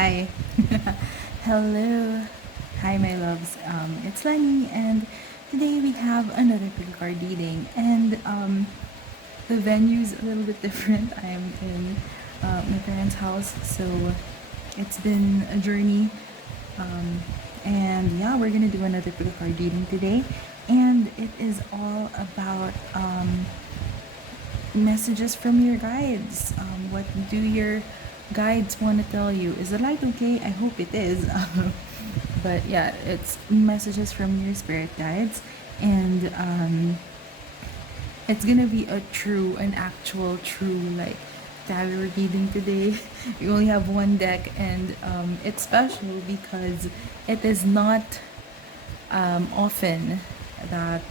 Hi. Hello. Hi, my loves. It's Lenny, and today we have another pick card reading. And the venue's a little bit different. I'm in my parents' house, so it's been a journey. Um, and yeah, we're gonna do another pick card reading today, and it is all about messages from your guides. What do your guides want to tell you? Is the light okay? I hope it is. But yeah, it's messages from your spirit guides, and it's gonna be an actual true like tarot reading today. You only have one deck, and it's special because it is not often that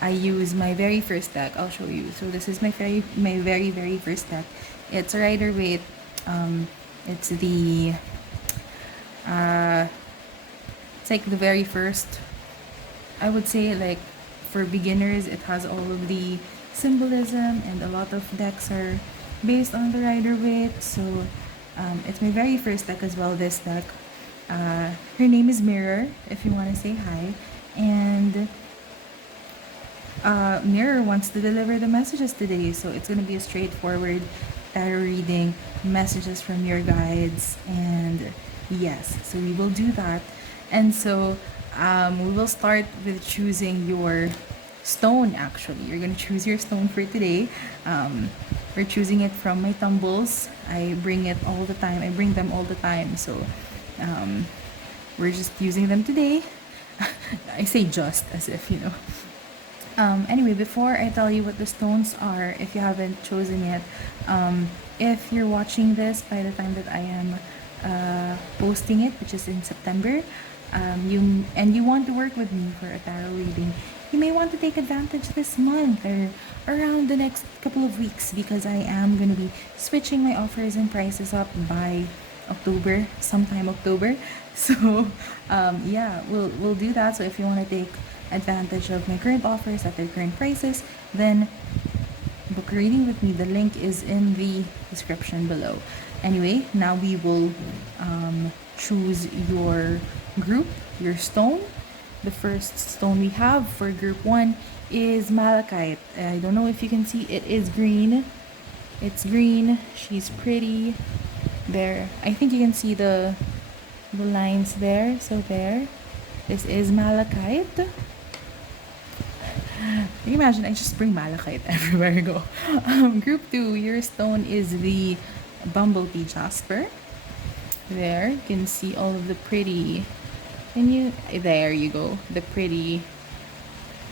I use my very first deck. I'll show you. So this is my very first deck. It's a Rider Waite. It's the uh, it's like the very first. I would say like for beginners, it has all of the symbolism, and a lot of decks are based on the Rider Waite. So it's my very first deck as well. This deck. Her name is Mirror. If you want to say hi, and Mirror wants to deliver the messages today, so it's going to be a straightforward tarot reading, messages from your guides, and yes, so we will do that. And so we will start with choosing your stone. Actually, you're going to choose your stone for today. We're choosing it from my tumbles. I bring it all the time. I bring them all the time. So we're just using them today. I say just as if, you know. Anyway, before I tell you what the stones are, if you haven't chosen yet, if you're watching this by the time that I am posting it, which is in September, you want to work with me for a tarot reading, you may want to take advantage this month or around the next couple of weeks, because I am going to be switching my offers and prices up by October, sometime October. So yeah, we'll do that. So if you want to take advantage of my current offers at their current prices, then book a reading with me. The link is in the description below. Anyway, now we will choose your group, your stone. The first stone we have for group 1 is malachite. I don't know if you can see, it is green. It's green. She's pretty. There, I think you can see the lines there. So there, this is malachite. Can you imagine? I just bring malachite everywhere I go. Group 2, your stone is the bumblebee jasper. There, you can see all of the pretty, there you go, the pretty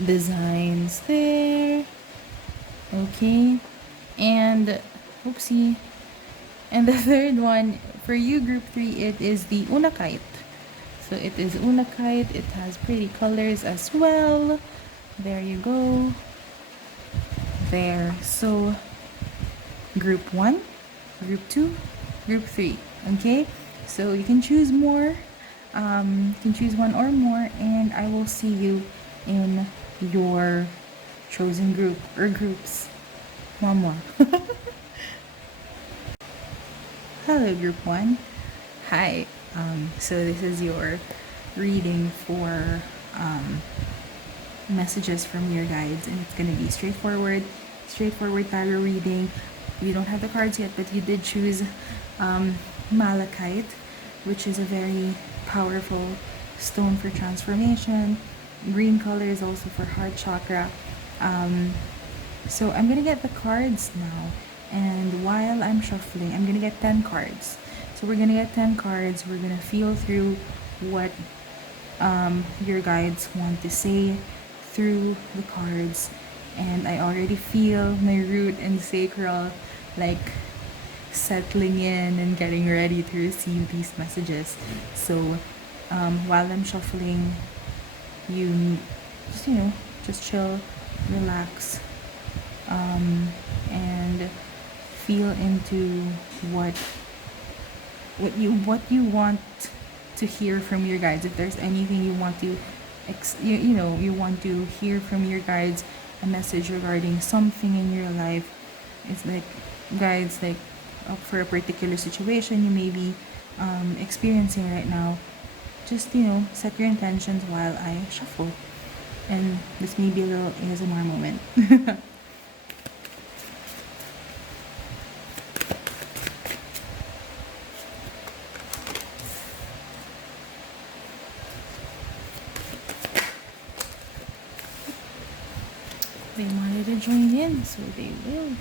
designs there. Okay, and oopsie. And the third one for you, group 3, it is the unakite. So it is unakite. It has pretty colors as well. There you go. There. So group 1, group 2, group 3. Okay? So you can choose more. You can choose one or more, and I will see you in your chosen group or groups. Mama. Hello, group 1. Hi. So this is your reading for messages from your guides, and it's going to be straightforward tarot reading. You don't have the cards yet, but you did choose malachite, which is a very powerful stone for transformation. Green color is also for heart chakra. So I'm gonna get the cards now, and while I'm shuffling, I'm gonna get 10 cards. So we're gonna get 10 cards. We're gonna feel through what your guides want to say through the cards, and I already feel my root and sacral like settling in and getting ready to receive these messages. So while I'm shuffling, you just chill, relax, and feel into what you want to hear from your guides. If there's anything you want to you want to hear from your guides, a message regarding something in your life, it's like guides like for a particular situation you may be experiencing right now, just set your intentions while I shuffle. And this may be a little ASMR moment. They wanted to join in, so they will.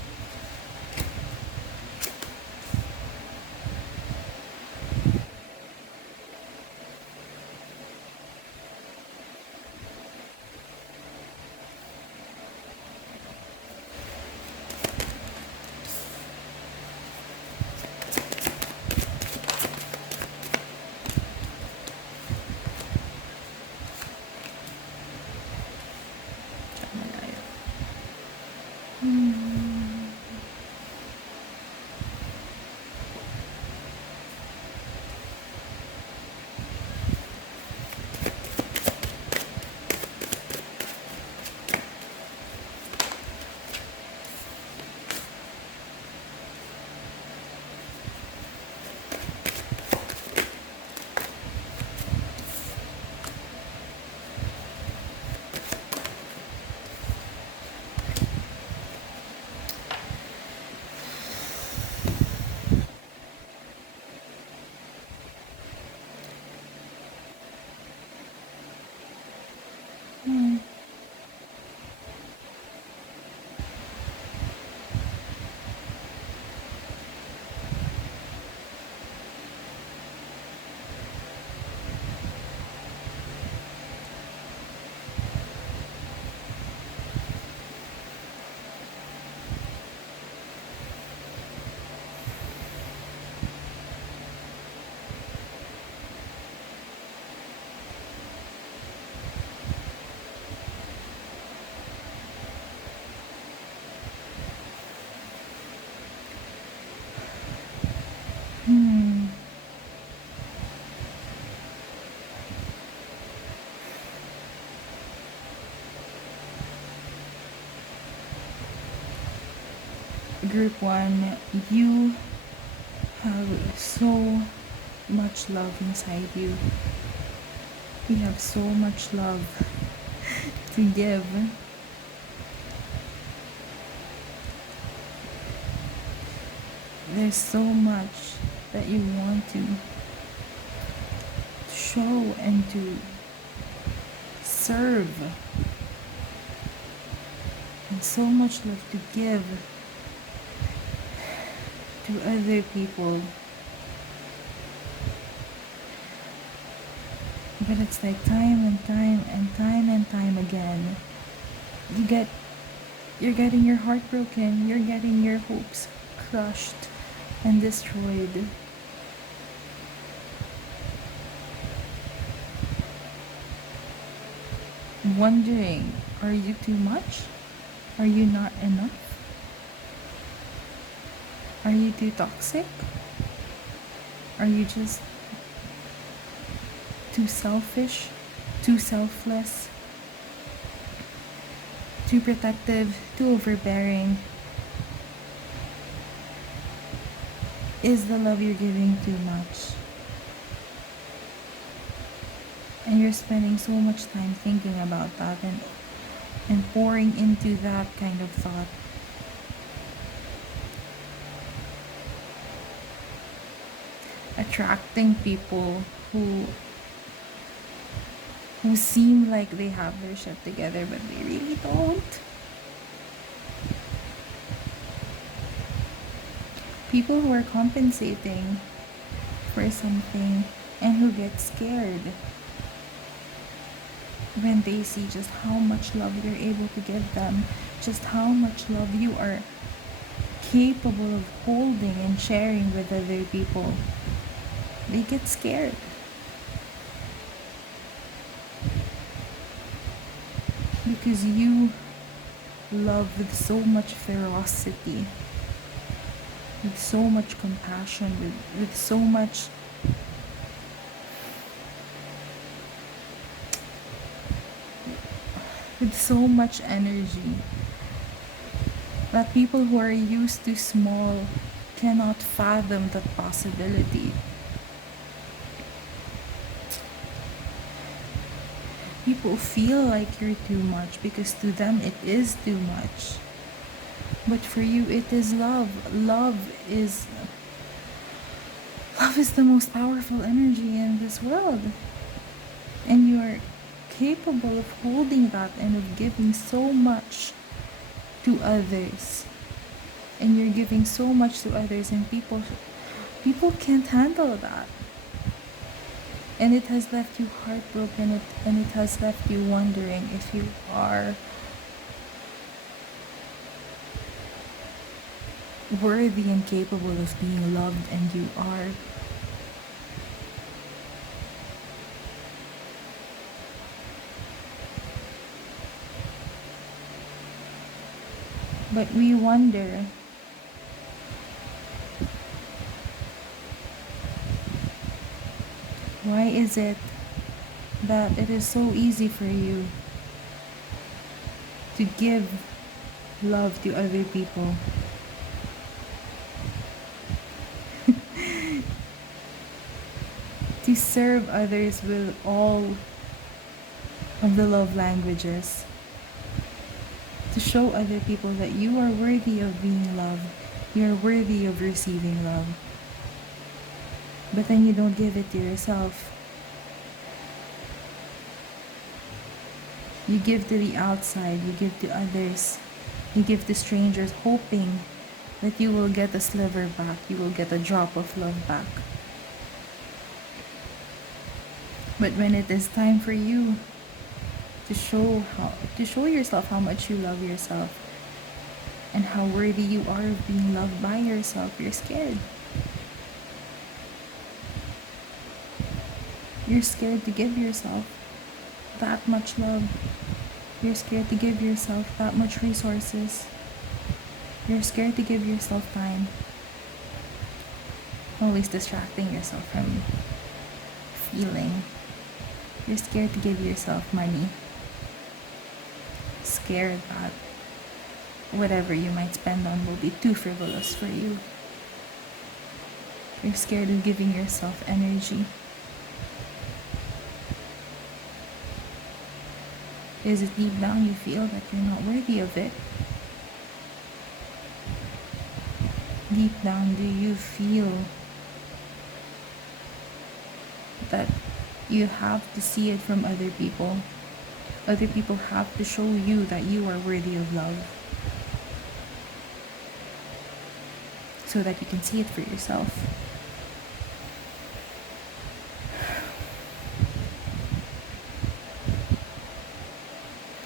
Hmm. Group 1, you have so much love inside you. You have so much love to give. There's so much that you want to show and to serve. And so much love to give to other people. But it's like time and time and time and time again. You're getting your heart broken, you're getting your hopes crushed and destroyed. Wondering, are you too much? Are you not enough? Are you too toxic? Are you just too selfish, too selfless, too protective, too overbearing? Is the love you're giving too much? And you're spending so much time thinking about that and pouring into that kind of thought. Attracting people who seem like they have their shit together but they really don't. People who are compensating for something and who get scared when they see just how much love you're able to give them, just how much love you are capable of holding and sharing with other people. They get scared. Because you love with so much ferocity, with so much compassion, with so much energy that people who are used to small cannot fathom that possibility. people feel like you're too much because to them it is too much. But for you it is love. Love is the most powerful energy in this world. And you are capable of holding that and of giving so much to others. And you're giving so much to others, and people can't handle that. And it has left you heartbroken, and it has left you wondering if you are worthy and capable of being loved, and you are. But we wonder, why is it that it is so easy for you to give love to other people? To serve others with all of the love languages. To show other people that you are worthy of being loved. You are worthy of receiving love. But then you don't give it to yourself. You give to the outside, you give to others, you give to strangers, hoping that you will get a sliver back, you will get a drop of love back. But when it is time for you to show yourself how much you love yourself and how worthy you are of being loved by yourself, you're scared. You're scared to give yourself that much love. You're scared to give yourself that much resources. You're scared to give yourself time. Always distracting yourself from feeling. You're scared to give yourself money. Scared that whatever you might spend on will be too frivolous for you. You're scared of giving yourself energy. Is it deep down you feel that you're not worthy of it? Deep down, do you feel that you have to see it from other people? Other people have to show you that you are worthy of love so that you can see it for yourself.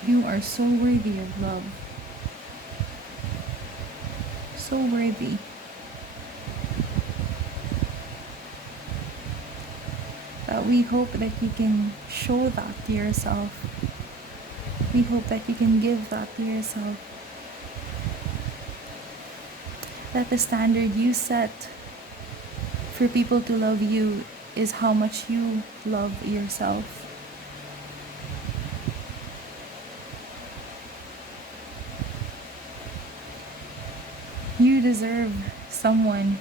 You are so worthy of love. So worthy. That we hope that you can show that to yourself. We hope that you can give that to yourself. That the standard you set for people to love you is how much you love yourself. You deserve someone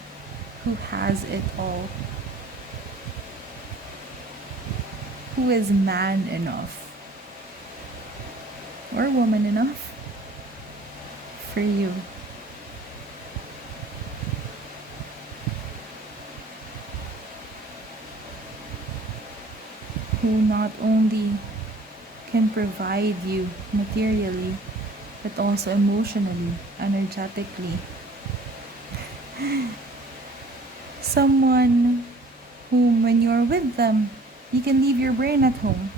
who has it all. Who is man enough or woman enough for you. Who not only can provide you materially, but also emotionally, energetically. Someone whom, when you're with them, you can leave your brain at home.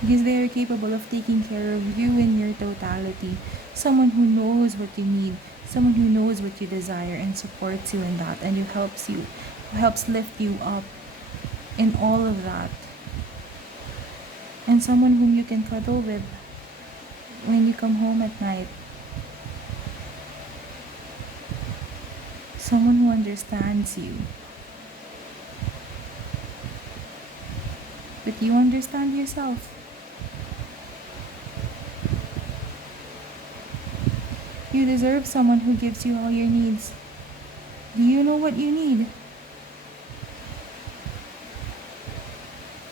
Because they are capable of taking care of you in your totality. Someone who knows what you need, someone who knows what you desire and supports you in that, and who helps lift you up in all of that. And someone whom you can cuddle with when you come home at night. Someone who understands you. But you understand yourself. You deserve someone who gives you all your needs. Do you know what you need?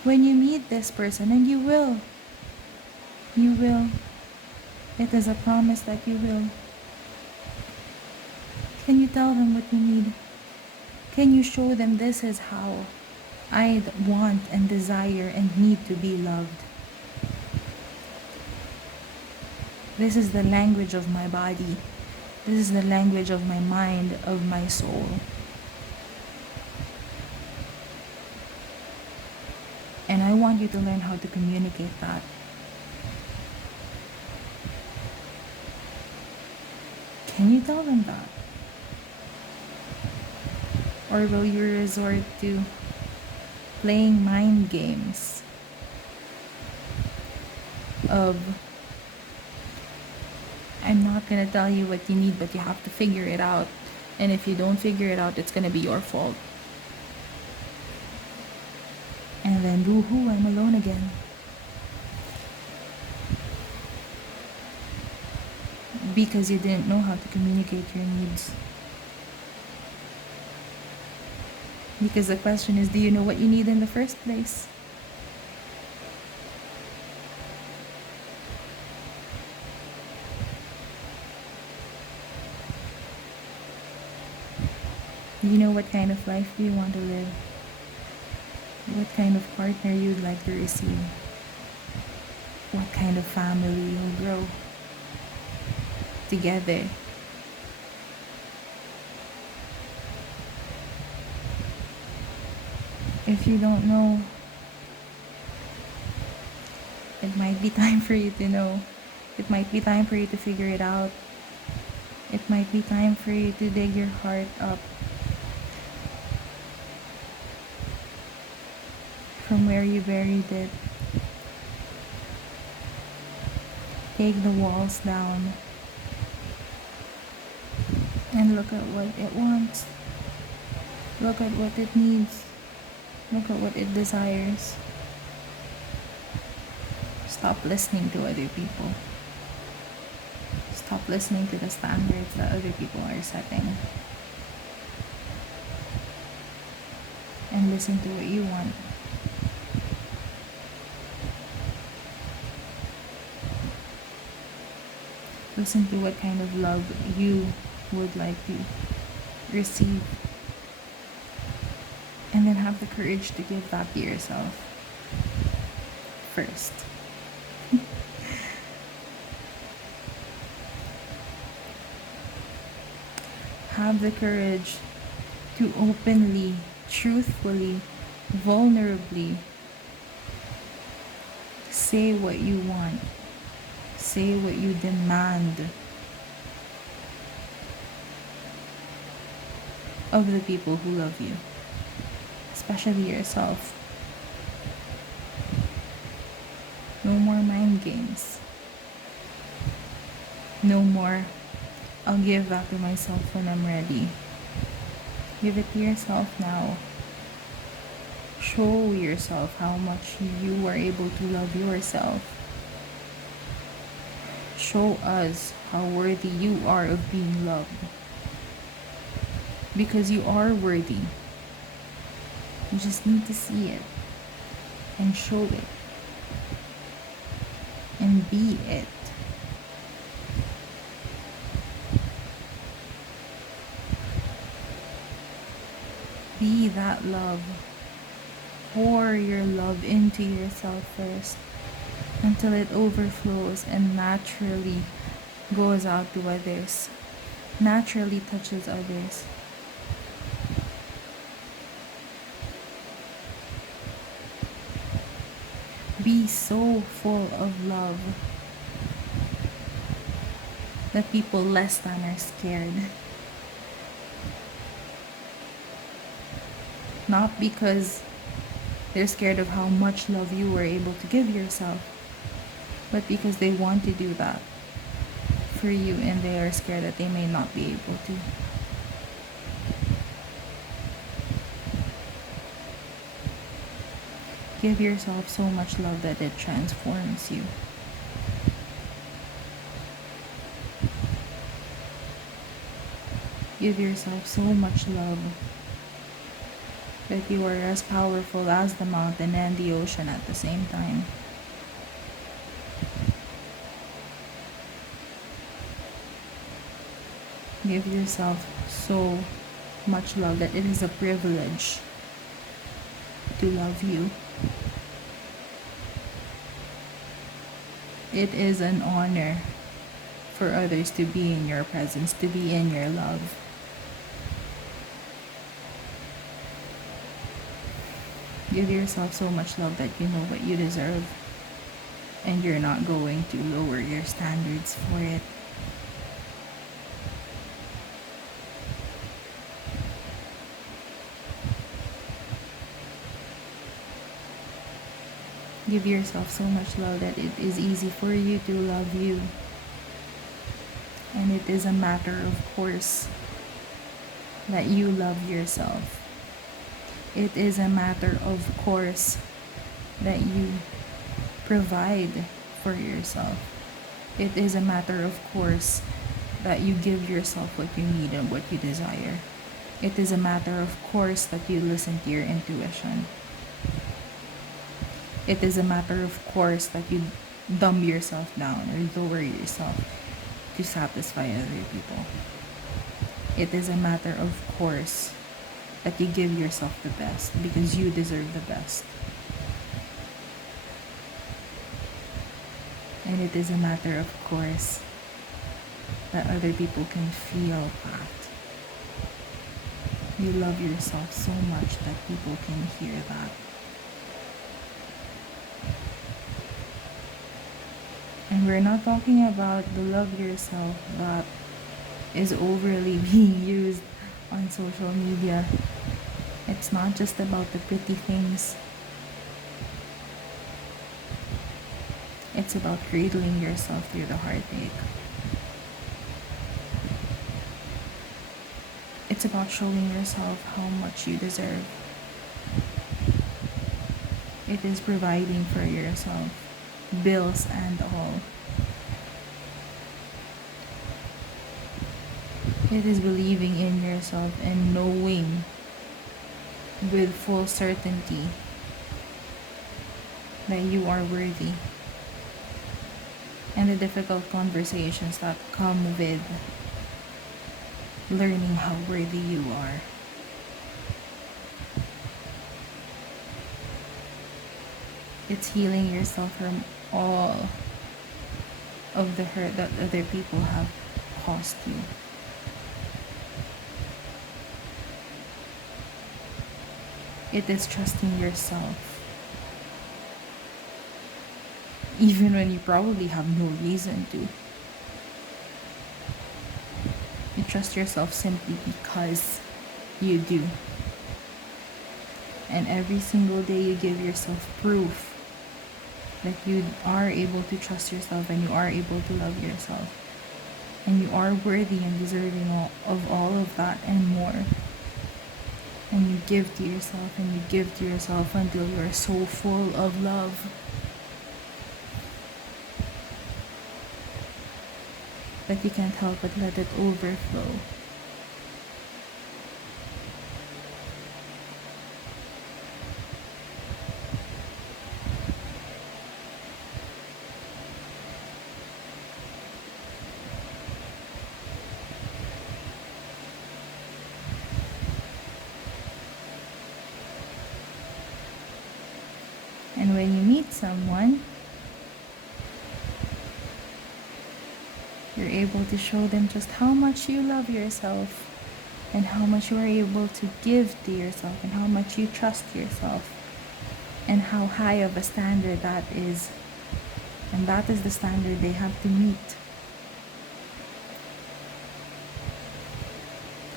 When you meet this person, and you will, it is a promise that you will. Can you tell them what you need? Can you show them this is how I want and desire and need to be loved? This is the language of my body. This is the language of my mind, of my soul. And I want you to learn how to communicate that. Can you tell them that? Or will you resort to playing mind games of, I'm not going to tell you what you need, but you have to figure it out. And if you don't figure it out, it's going to be your fault. And then, boo-hoo, I'm alone again. Because you didn't know how to communicate your needs. Because the question is, do you know what you need in the first place? Do you know what kind of life do you want to live? What kind of partner you'd like to receive? What kind of family you'll grow together? If you don't know, it might be time for you to know. It might be time for you to figure it out. It might be time for you to dig your heart up from where you buried it. Take the walls down and look at what it wants. Look at what it needs. Look at what it desires. Stop listening to other people. Stop listening to the standards that other people are setting. And listen to what you want. Listen to what kind of love you would like to receive. And then have the courage to give that to yourself first. Have the courage to openly, truthfully, vulnerably say what you want. Say what you demand of the people who love you, especially yourself. No more mind games. No more, I'll give that to myself when I'm ready. Give it to yourself now. Show yourself how much you are able to love yourself. Show us how worthy you are of being loved. Because you are worthy. You just need to see it and show it and be it. Be that love. Pour your love into yourself first until it overflows and naturally goes out to others, naturally touches others. Be so full of love that people less than are scared. Not because they're scared of how much love you were able to give yourself, but because they want to do that for you and they are scared that they may not be able to. Give yourself so much love that it transforms you. Give yourself so much love that you are as powerful as the mountain and the ocean at the same time. Give yourself so much love that it is a privilege to love you. It is an honor for others to be in your presence, to be in your love. Give yourself so much love that you know what you deserve, and you're not going to lower your standards for it. Give yourself so much love that it is easy for you to love you. And it is a matter of course that you love yourself. It is a matter of course that you provide for yourself. It is a matter of course that you give yourself what you need and what you desire. It is a matter of course that you listen to your intuition. It is a matter of course that you dumb yourself down or lower yourself to satisfy other people. It is a matter of course that you give yourself the best because you deserve the best. And it is a matter of course that other people can feel that you love yourself so much that people can hear that. And we're not talking about the love yourself that is overly being used on social media. It's not just about the pretty things. It's about cradling yourself through the heartache. It's about showing yourself how much you deserve. It is providing for yourself, bills and all. It is believing in yourself and knowing with full certainty that you are worthy. And the difficult conversations that come with learning how worthy you are. It's healing yourself from all of the hurt that other people have caused you. It is trusting yourself. Even when you probably have no reason to. You trust yourself simply because you do. And every single day you give yourself proof that you are able to trust yourself and you are able to love yourself. And you are worthy and deserving of all of that and more. And you give to yourself and you give to yourself until you are so full of love that you can't help but let it overflow. And when you meet someone, you're able to show them just how much you love yourself and how much you are able to give to yourself and how much you trust yourself and how high of a standard that is. And that is the standard they have to meet.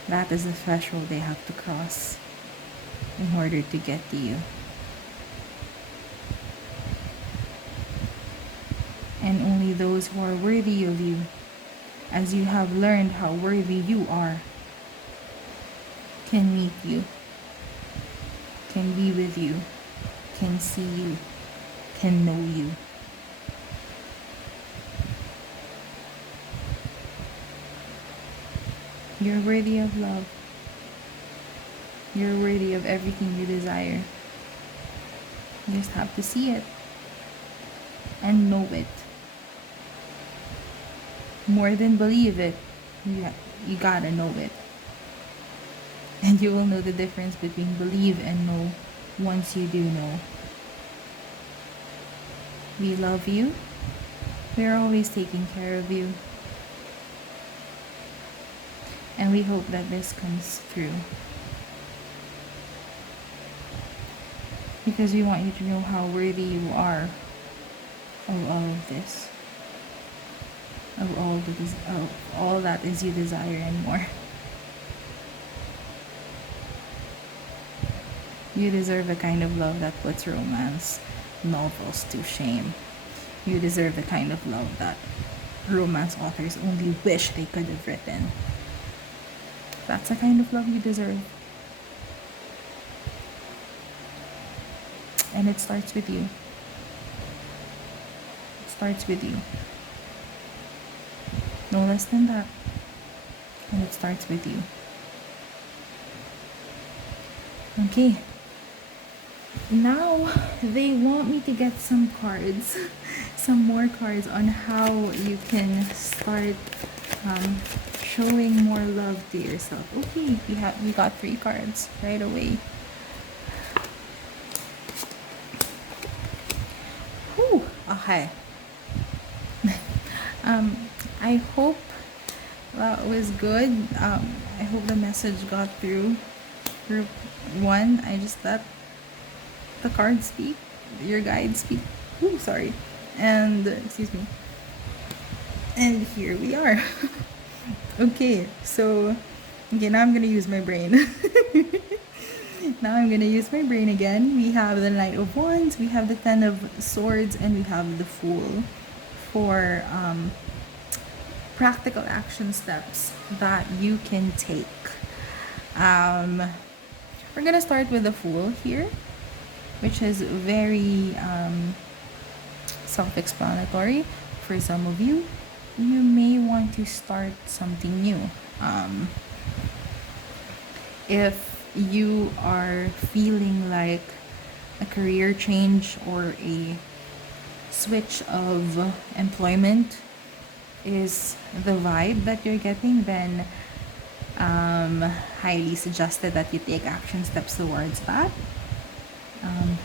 That is the threshold they have to cross in order to get to you. And only those who are worthy of you, as you have learned how worthy you are, can meet you, can be with you, can see you, can know you. You're worthy of love. You're worthy of everything you desire. You just have to see it and know it. More than believe it, you gotta know it. And you will know the difference between believe and know once you do know. We love you. We're always taking care of you. And we hope that this comes through. Because we want you to know how worthy you are of all of this. Of all that is you desire and more. You deserve the kind of love that puts romance novels to shame. You deserve the kind of love that romance authors only wish they could have written. That's the kind of love you deserve. And it starts with you. It starts with you. No less than that. And it starts with you. Okay. Now they want me to get some cards, some more cards on how you can start showing more love to yourself. Okay, we got 3 cards right away. Whew, okay. I hope that was good. I hope the message got through. Group 1, I just let the cards speak, your guides speak. Ooh, sorry. And, excuse me. And here we are. Okay, so, okay, now I'm gonna use my brain. Now I'm gonna use my brain again. We have the Knight of Wands, we have the Ten of Swords, and we have the Fool for practical action steps that you can take. We're gonna start with the Fool here, which is very self-explanatory. For some of you, you may want to start something new. If you are feeling like a career change or a switch of employment is the vibe that you're getting, then highly suggested that you take action steps towards that.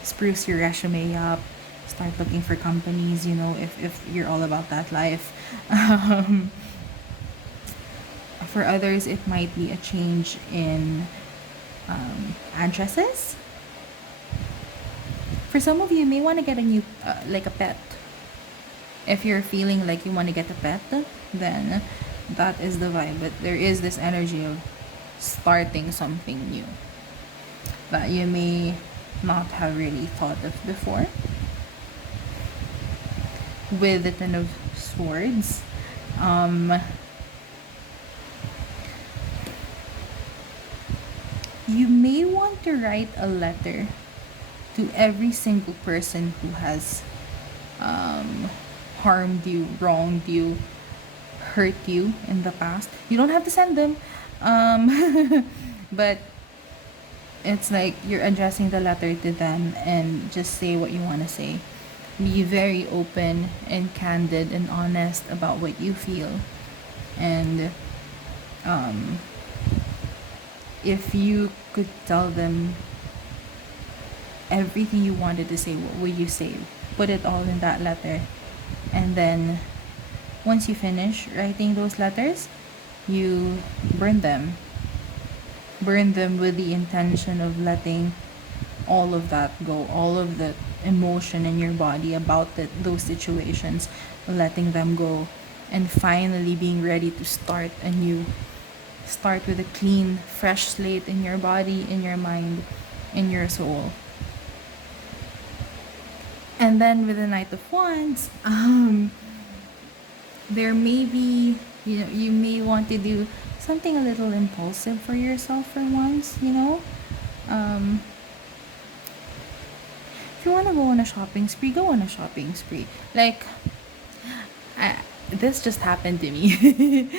Spruce your resume up, start looking for companies, if you're all about that life. For others, it might be a change in addresses. For some of you, you may want to get a new, like a pet. If you're feeling like you want to get a pet, then that is the vibe. But there is this energy of starting something new that you may not have really thought of before. With the Ten of Swords, you may want to write a letter to every single person who has harmed you, wronged you, hurt you in the past. You don't have to send them, but it's like you're addressing the letter to them and just say what you want to say. Be very open and candid and honest about what you feel. And if you could tell them everything you wanted to say, what would you say? Put it all in that letter. And then once you finish writing those letters, you burn them. Burn them with the intention of letting all of that go, all of the emotion in your body about those situations, letting them go, and finally being ready to start anew. Start with a clean, fresh slate in your body, in your mind, in your soul. And then with the Knight of Wands, there may be, you may want to do something a little impulsive for yourself for once, If you want to go on a shopping spree, go on a shopping spree. Like, this just happened to me.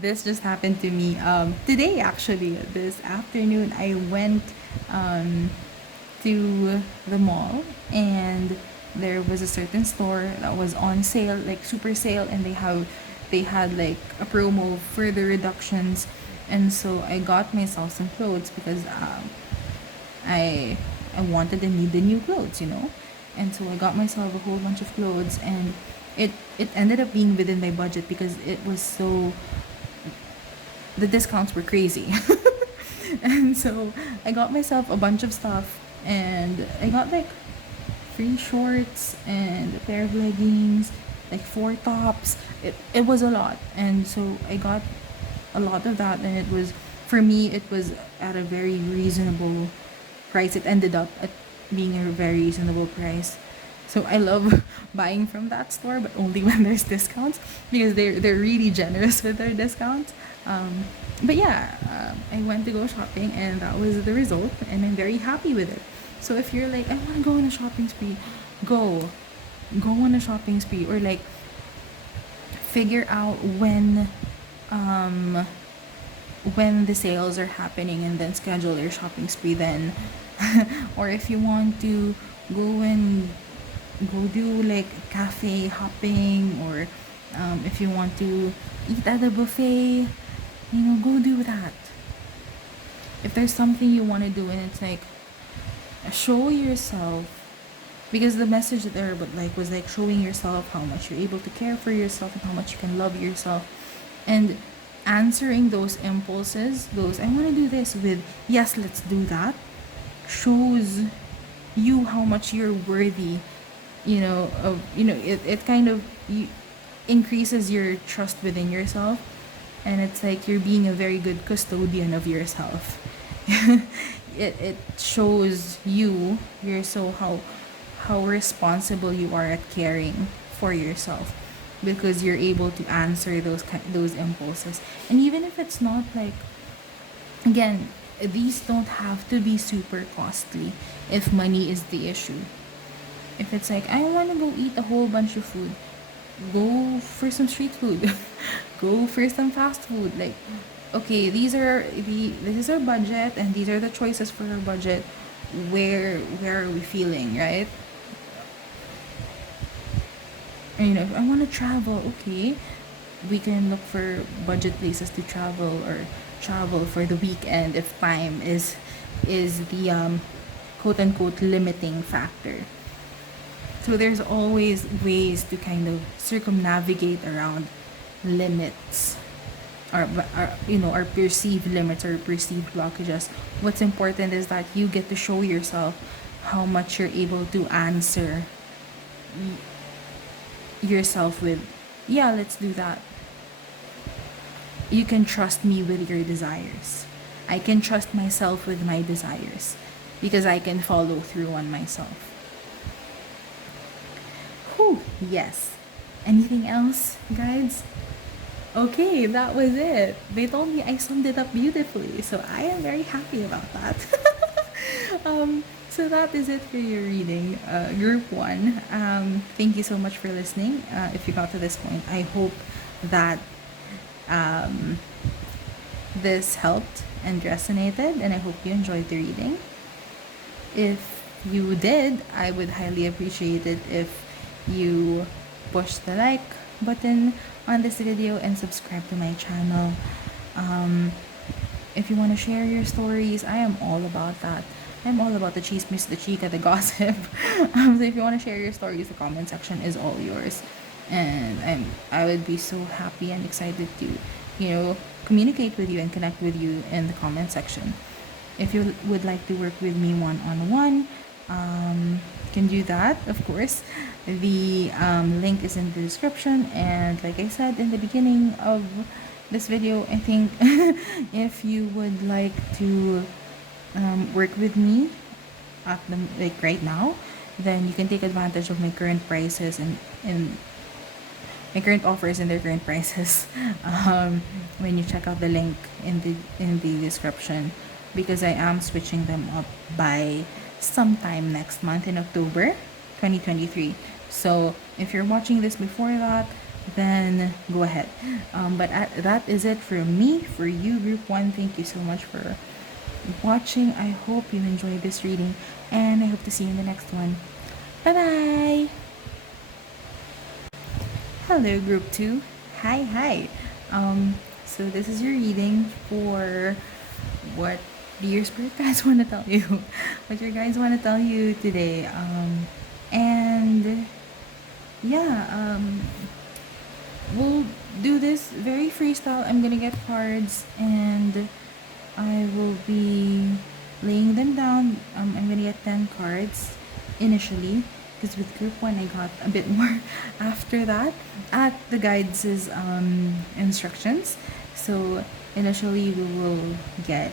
this just happened to me today, actually. This afternoon, I went um, to the mall, and there was a certain store that was on sale, like super sale, and they had like a promo for the reductions. And so I got myself some clothes because I I wanted and need the new clothes, you know. And so I got myself a whole bunch of clothes, and it ended up being within my budget because it was so, the discounts were crazy. And so I got myself a bunch of stuff, and I got like three shorts and a pair of leggings, like four tops. It was a lot. And so I got a lot of that, and it was, for me, it was at a very reasonable price. It ended up at being a very reasonable price. So I love buying from that store, but only when there's discounts, because they're really generous with their discounts. But yeah, I went to go shopping, and that was the result, and I'm very happy with it. So if you're like, I want to go on a shopping spree, go, go on a shopping spree, or like figure out um, when the sales are happening, and then schedule your shopping spree then. Or if you want to go and go do like cafe hopping, or if you want to eat at a buffet, you know, go do that. If there's something you want to do, and it's like, show yourself, because the message there, but like, was like showing yourself how much you're able to care for yourself and how much you can love yourself, and answering those impulses, those I want to do this, with yes, let's do that, shows you how much you're worthy, you know, of, you know, it kind of, you, increases your trust within yourself, and it's like you're being a very good custodian of yourself. It shows you, you're so how responsible you are at caring for yourself, because you're able to answer those impulses. And even if it's not like, again, these don't have to be super costly if money is the issue. If it's like, I want to go eat a whole bunch of food, go for some street food. Go for some fast food. Like, okay, this is our budget, and these are the choices for our budget. Where are we feeling, right? And, you know, if I want to travel, okay, we can look for budget places to travel, or travel for the weekend if time is the quote unquote limiting factor. So there's always ways to kind of circumnavigate around limits, or you know, our perceived limits or perceived blockages. What's important is that you get to show yourself how much you're able to answer yourself with, yeah, let's do that. You can trust me with your desires. I can trust myself with my desires, because I can follow through on myself. Whew, yes. Anything else, guys? Okay, that was it. They told me I summed it up beautifully, so I am very happy about that. So that is it for your reading, group one. Thank you so much for listening. If you got to this point, I hope that um, this helped and resonated, and I hope you enjoyed the reading. If you did, I would highly appreciate it if you push the like button on this video and subscribe to my channel. If you want to share your stories, I am all about that. I'm all about the chismes, the chica, the gossip. So if you want to share your stories, the comment section is all yours. And I would be so happy and excited to, you know, communicate with you and connect with you in the comment section. If you would like to work with me one-on-one, can do that, of course. The link is in the description, and like I said in the beginning of this video, I think if you would like to work with me at the, like right now, then you can take advantage of my current prices, and my current offers and their current prices when you check out the link in the description, because I am switching them up by sometime next month in October 2023. So if you're watching this before that, then go ahead. That is it for me. For you, group one, thank you so much for watching. I hope you enjoyed this reading, and I hope to see you in the next one. Bye bye. Hello, group two. Hi, hi. So this is your reading for what do your spirit guides want to tell you, what your guides want to tell you today. And yeah, we'll do this very freestyle. I'm gonna get cards and I will be laying them down. I'm gonna get 10 cards initially because with group one I got a bit more after that at the guides' instructions. So initially we will get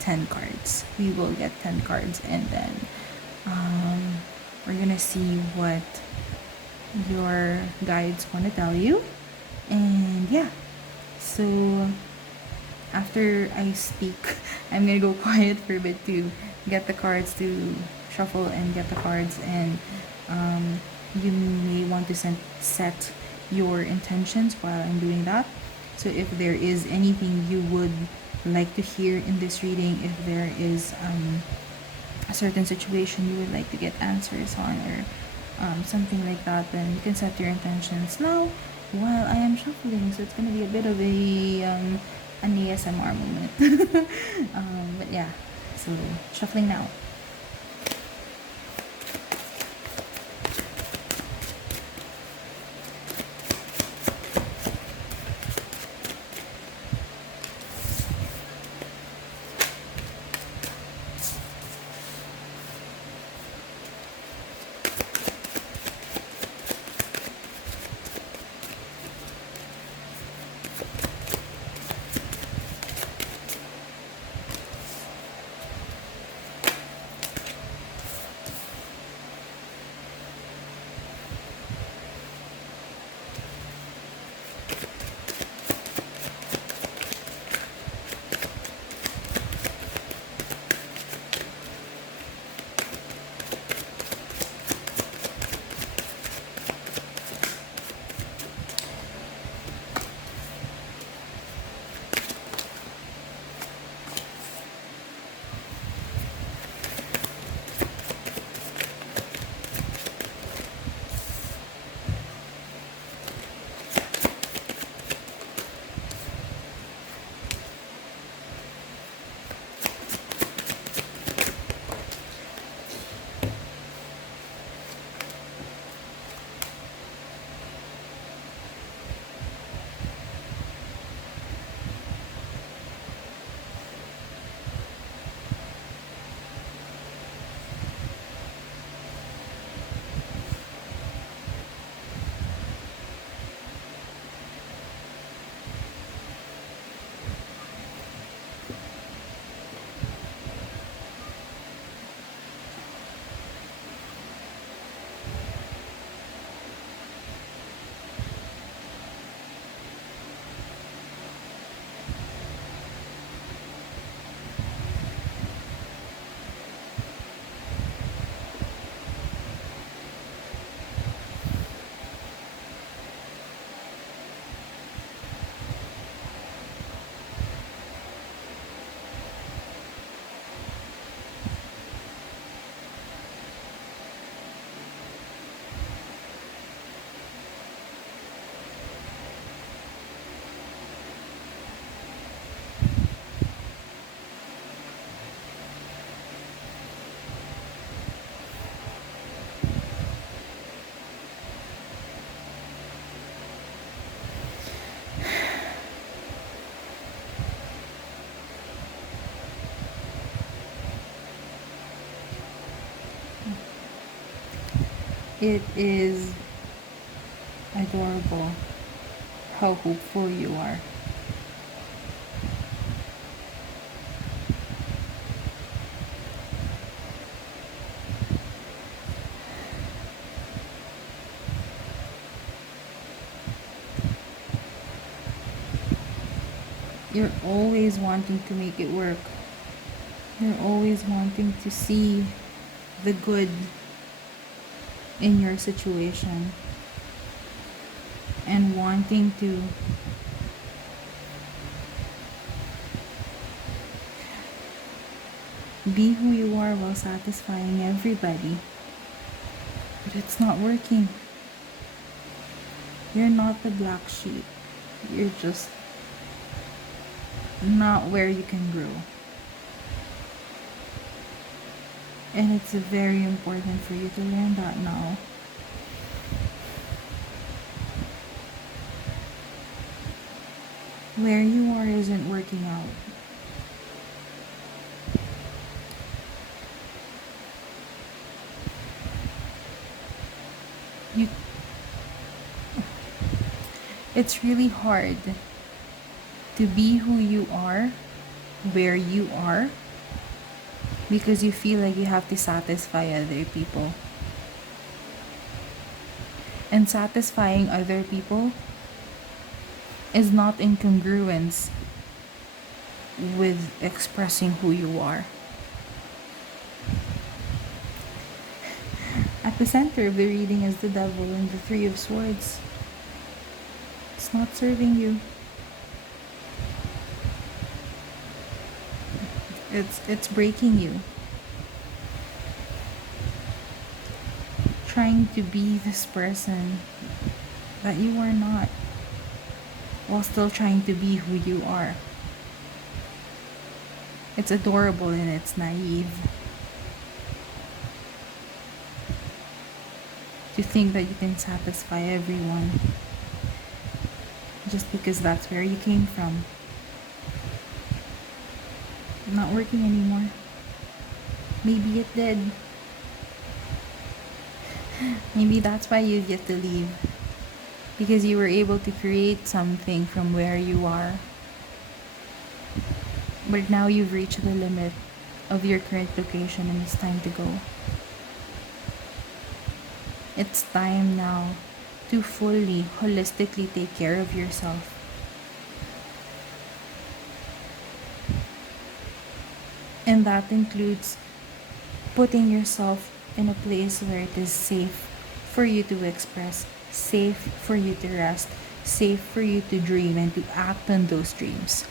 10 cards. We will get 10 cards and then we're gonna see what your guides want to tell you. And yeah, so after I speak, I'm gonna go quiet for a bit to get the cards, to shuffle and get the cards, and you may want to set your intentions while I'm doing that. So if there is anything you would like to hear in this reading, if there is a certain situation you would like to get answers on, or something like that, then you can set your intentions now while I am shuffling. So it's gonna be a bit of a an ASMR moment. But yeah, so shuffling now. It is adorable how hopeful you are. You're always wanting to make it work. You're always wanting to see the good in your situation. and wanting to be who you are while satisfying everybody. But it's not working. You're not the black sheep. You're just not where you can grow. And it's very important for you to learn that now. Where you are isn't working out. You, it's really hard to be who you are, where you are, because you feel like you have to satisfy other people. And satisfying other people is not in congruence with expressing who you are. At the center of the reading is the devil and the Three of Swords. It's not serving you. It's breaking you. Trying to be this person that you are not, while still trying to be who you are. It's adorable and it's naive to think that you can satisfy everyone just because that's where you came from. Not working anymore. Maybe it did. Maybe that's why you get to leave. Because you were able to create something from where you are. But now you've reached the limit of your current location and it's time to go. It's time now to fully, holistically take care of yourself. And that includes putting yourself in a place where it is safe for you to express, safe for you to rest, safe for you to dream and to act on those dreams.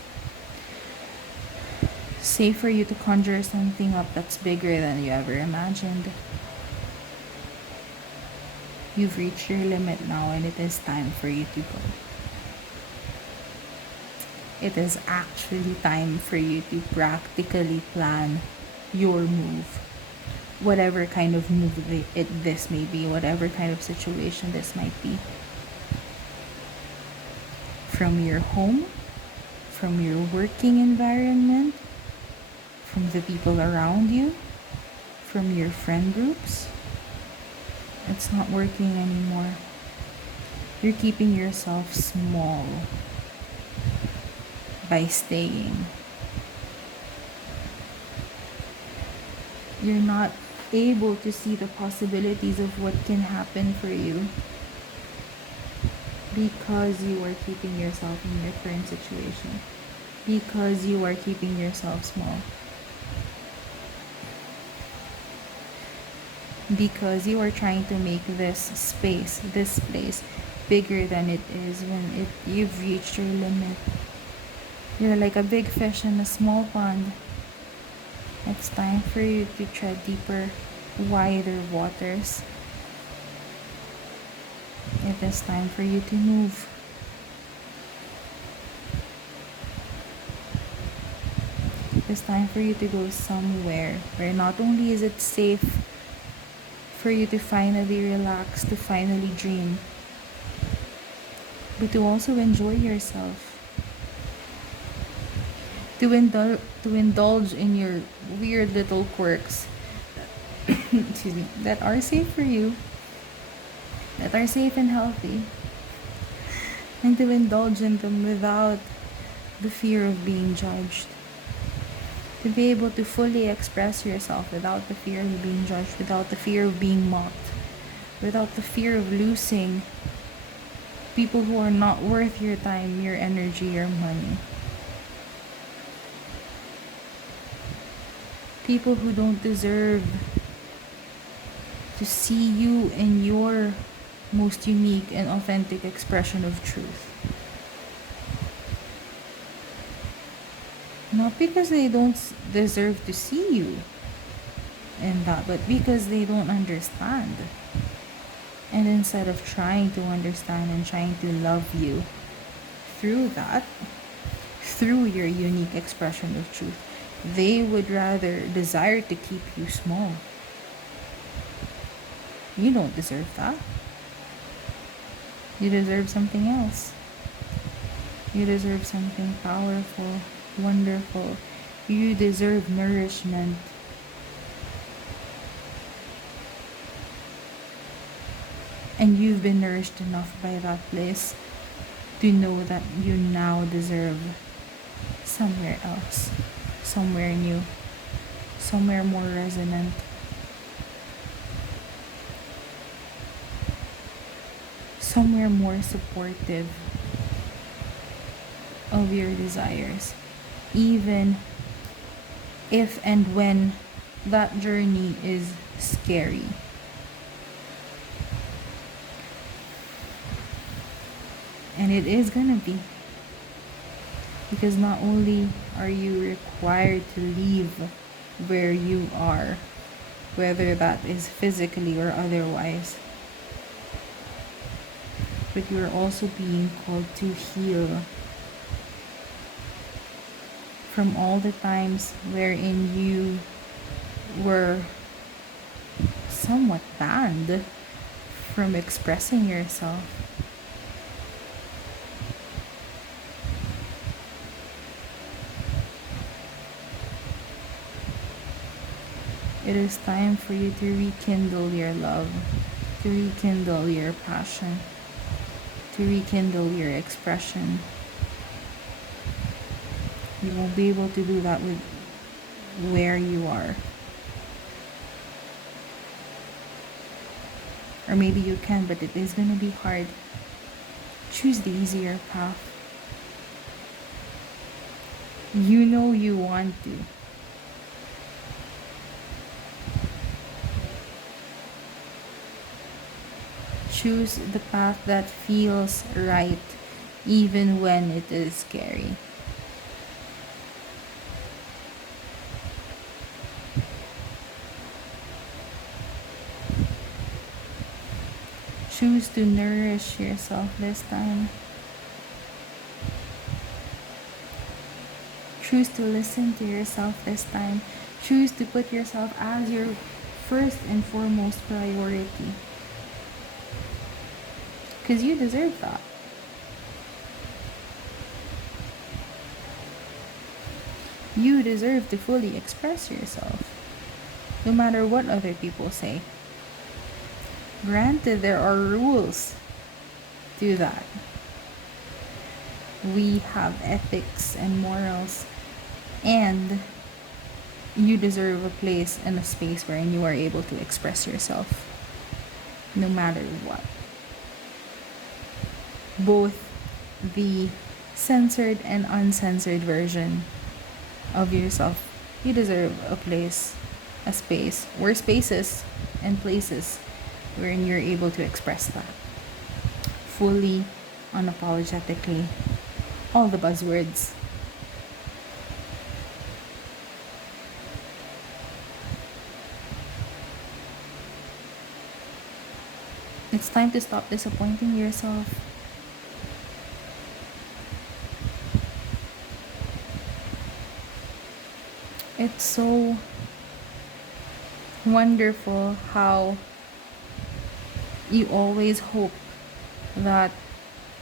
Safe for you to conjure something up that's bigger than you ever imagined. You've reached your limit now and it is time for you to go. It is actually time for you to practically plan your move. Whatever kind of move this may be, whatever kind of situation this might be. From your home, from your working environment, from the people around you, from your friend groups. It's not working anymore. You're keeping yourself small by staying. You're not able to see the possibilities of what can happen for you because you are keeping yourself in your current situation, because you are keeping yourself small, because you are trying to make this space, this place bigger than it is when you've reached your limit. You're like a big fish in a small pond. It's time for you to tread deeper, wider waters. It is time for you to move. It is time for you to go somewhere where not only is it safe for you to finally relax, to finally dream, but to also enjoy yourself. To indulge in your weird little quirks excuse me, that are safe for you, that are safe and healthy, and to indulge in them without the fear of being judged. To be able to fully express yourself without the fear of being judged, without the fear of being mocked, without the fear of losing people who are not worth your time, your energy, your money. People who don't deserve to see you in your most unique and authentic expression of truth. Not because they don't deserve to see you in that, but because they don't understand. And instead of trying to understand and trying to love you through that, through your unique expression of truth, they would rather desire to keep you small. You don't deserve that. You deserve something else. You deserve something powerful, wonderful. You deserve nourishment. And you've been nourished enough by that place to know that you now deserve somewhere else, somewhere new, somewhere more resonant. Somewhere more supportive of your desires, even if and when that journey is scary. And it is gonna be, because not only are you required to leave where you are, whether that is physically or otherwise, but you are also being called to heal from all the times wherein you were somewhat banned from expressing yourself. It is time for you to rekindle your love, to rekindle your passion, to rekindle your expression. You won't be able to do that with where you are. Or maybe you can, but it is going to be hard. Choose the easier path. You know you want to. Choose the path that feels right, even when it is scary. Choose to nourish yourself this time. Choose to listen to yourself this time. Choose to put yourself as your first and foremost priority. Because you deserve that. You deserve to fully express yourself, no matter what other people say. Granted, there are rules to that. We have ethics and morals, and you deserve a place and a space wherein you are able to express yourself, no matter what. Both the censored and uncensored version of yourself. You deserve a place, a space, or spaces and places wherein you're able to express that fully, unapologetically, all the buzzwords. It's time to stop disappointing yourself. It's so wonderful how you always hope that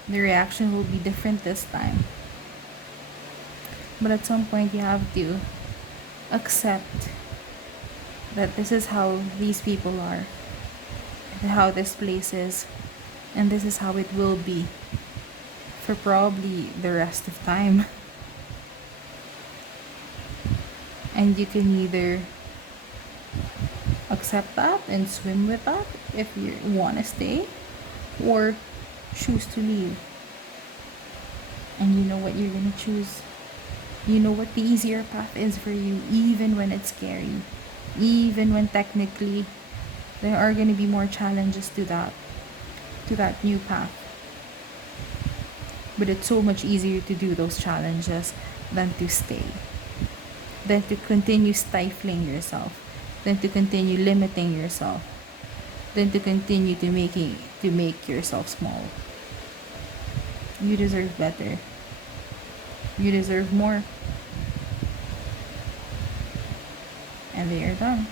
the reaction will be different this time. But at some point, you have to accept that this is how these people are, how this place is, and this is how it will be for probably the rest of time. And you can either accept that and swim with that if you want to stay, or choose to leave. And you know what you're going to choose. You know what the easier path is for you, even when it's scary, even when technically there are going to be more challenges to that. to that new path. But it's so much easier to do those challenges than to stay, than to continue stifling yourself, than to continue limiting yourself, than to continue to make yourself small. You deserve better. You deserve more. And they are done.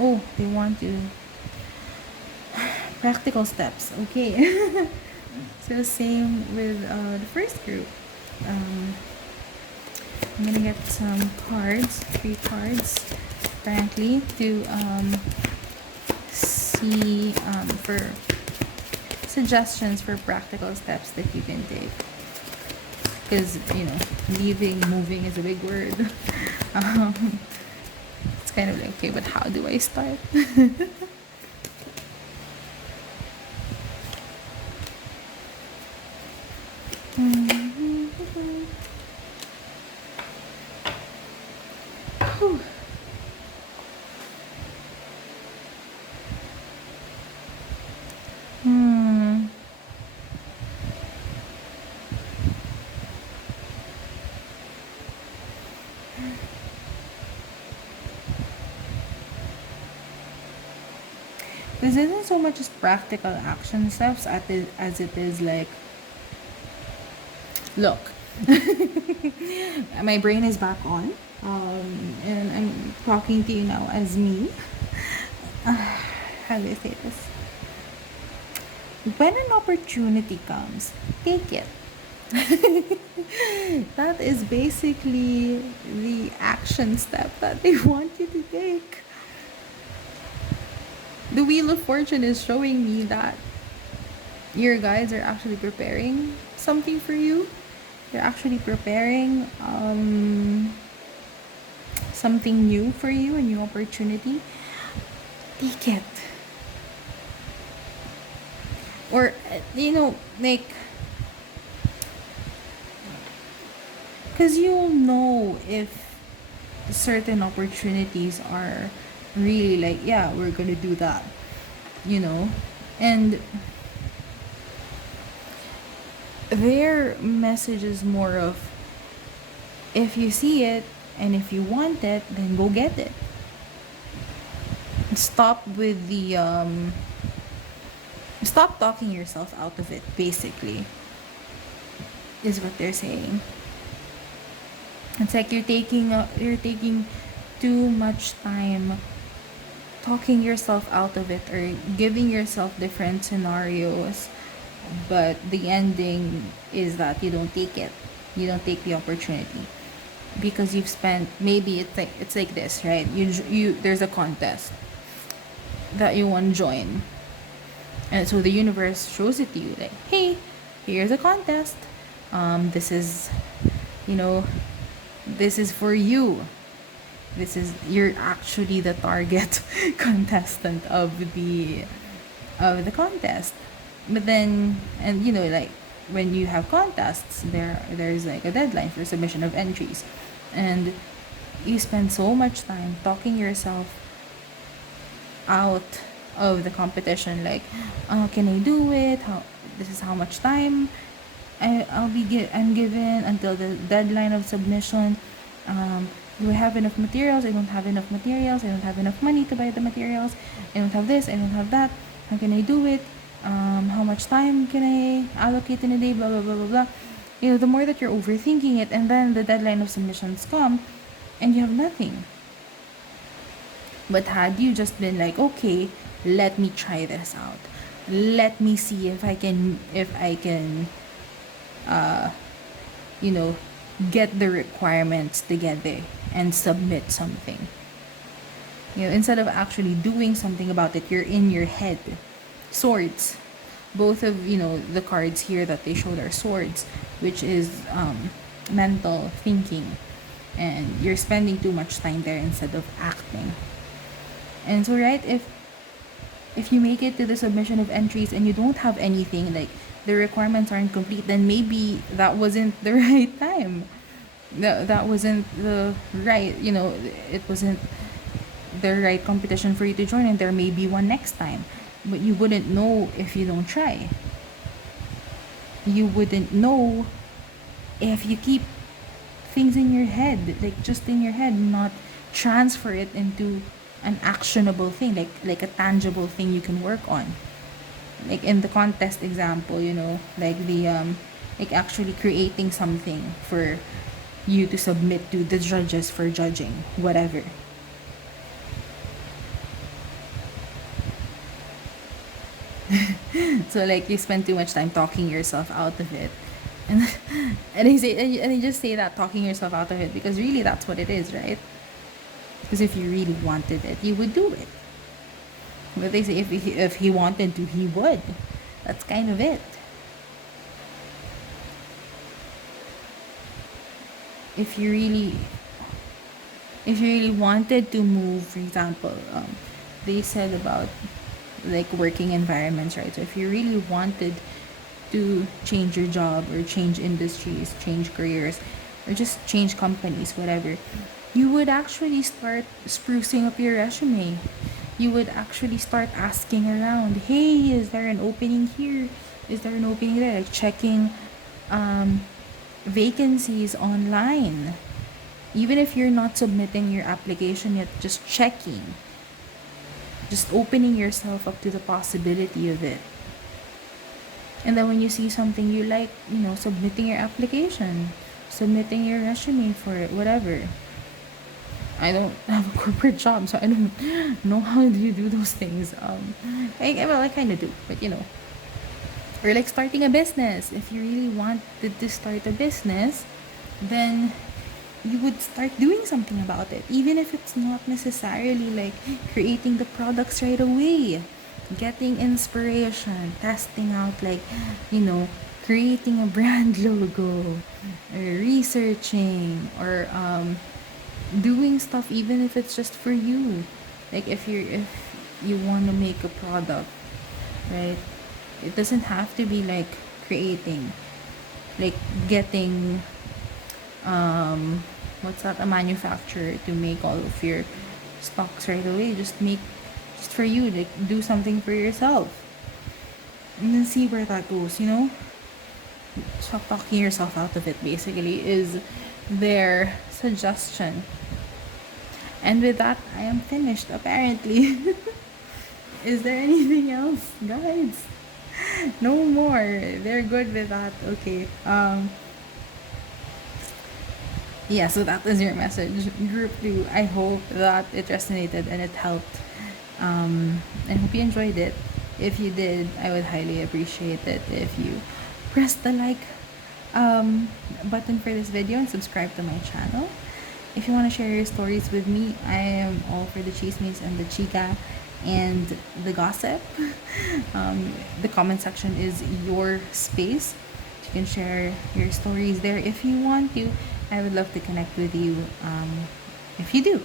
Oh, they want to. Practical steps. Okay. So same with the first group. I'm gonna get some cards, 3 cards, frankly, to see for suggestions for practical steps that you can take. Because, leaving, moving is a big word. It's kind of like, okay, but how do I start? This isn't so much as practical action steps as it is like, look, my brain is back on, and I'm talking to you now as me. How do I say this? When an opportunity comes, take it. That is basically the action step that they want you to take. The Wheel of Fortune is showing me that your guides are actually preparing something for you. They're actually preparing something new for you, a new opportunity. Take it. Or, like, because you'll know if certain opportunities are really like, yeah, we're gonna do that, and their message is more of, if you see it and if you want it, then go get it. Stop with the stop talking yourself out of it, basically, is what they're saying. It's like you're taking too much time talking yourself out of it, or giving yourself different scenarios, but the ending is that you don't take it. You don't take the opportunity because you've spent, maybe it's like this, right? You there's a contest that you want to join, and so the universe shows it to you like, hey, here's a contest. This is, this is for you. You're actually the target contestant of the contest. But then, and like when you have contests, there's like a deadline for submission of entries, and you spend so much time talking yourself out of the competition, like, can I do it, this is how much time I'm given until the deadline of submission. Do I have enough materials? I don't have enough materials. I don't have enough money to buy the materials. I don't have this. I don't have that. How can I do it? How much time can I allocate in a day? Blah, blah, blah, blah, blah. The more that you're overthinking it, and then the deadline of submissions come, and you have nothing. But had you just been like, okay, let me try this out. Let me see if I can, get the requirements together and submit something. Instead of actually doing something about it, you're in your head. Swords. Both of, the cards here that they showed are swords, which is mental thinking. And you're spending too much time there instead of acting. And so, right, if you make it to the submission of entries and you don't have anything, like the requirements aren't complete, then maybe that wasn't the right time. That wasn't the right, it wasn't the right competition for you to join, and there may be one next time. But you wouldn't know if you don't try. You wouldn't know if you keep things in your head, like just in your head, not transfer it into an actionable thing, like a tangible thing you can work on. Like in the contest example, like the like actually creating something for you to submit to the judges for judging, whatever. So like you spend too much time talking yourself out of it, and and they just say that talking yourself out of it because really that's what it is, right? Because if you really wanted it, you would do it. But they say if he wanted to, he would. That's kind of it. If you really if you really wanted to move, for example, they said about like working environments, right? So if you really wanted to change your job or change industries, change careers, or just change companies, whatever, you would actually start sprucing up your resume. You would actually start asking around, hey, is there an opening here? Is there an opening there? Like checking um, vacancies online. Even if you're not submitting your application yet, just checking, just opening yourself up to the possibility of it. And then when you see something you like, submitting your application, submitting your resume for it, whatever. I don't have a corporate job, so I don't know how do you do those things. I kind of do, but or like starting a business. If you really wanted to start a business, then you would start doing something about it, even if it's not necessarily like creating the products right away. Getting inspiration, testing out, like, creating a brand logo, or researching, or doing stuff even if it's just for you. Like if you want to make a product, right? It doesn't have to be like creating, like getting what's that, a manufacturer to make all of your stocks right away. Just make just for you, like do something for yourself and then see where that goes. Stop talking yourself out of it, basically, is their suggestion. And with that, I am finished, apparently. Is there anything else, guys? No more. They're good with that. Okay. Yeah, so that is your message. Group 2, I hope that it resonated and it helped. I hope you enjoyed it. If you did, I would highly appreciate it if you press the like button for this video and subscribe to my channel. If you want to share your stories with me, I am all for the chismes and the chica and the gossip. The comment section is your space. You can share your stories there if you want to. I would love to connect with you if you do.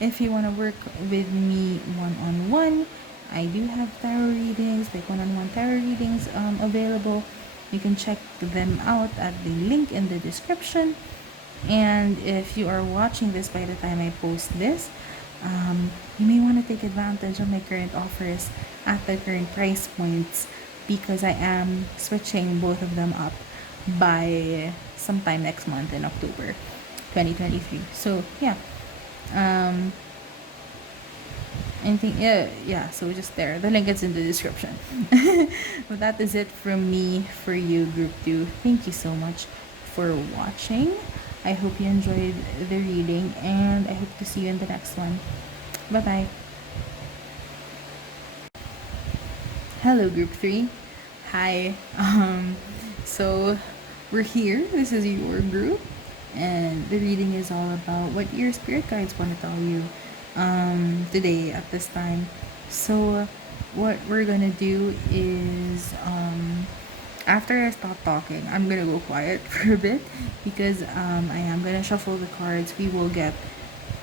If you want to work with me one-on-one, I do have tarot readings, like one-on-one tarot readings available. You can check them out at the link in the description. And if you are watching this by the time I post this, you may want to take advantage of my current offers at the current price points, because I am switching both of them up by sometime next month in October 2023. So yeah, anything, yeah, so just there, the link is in the description. But that is it from me for you, group 2. Thank you so much for watching. I hope you enjoyed the reading, and I hope to see you in the next one. Bye bye. Hello, group 3. Hi. So we're here. This is your group, and the reading is all about what your spirit guides want to tell you today at this time. So what we're gonna do is after I stop talking, I'm gonna go quiet for a bit, because I am gonna shuffle the cards. We will get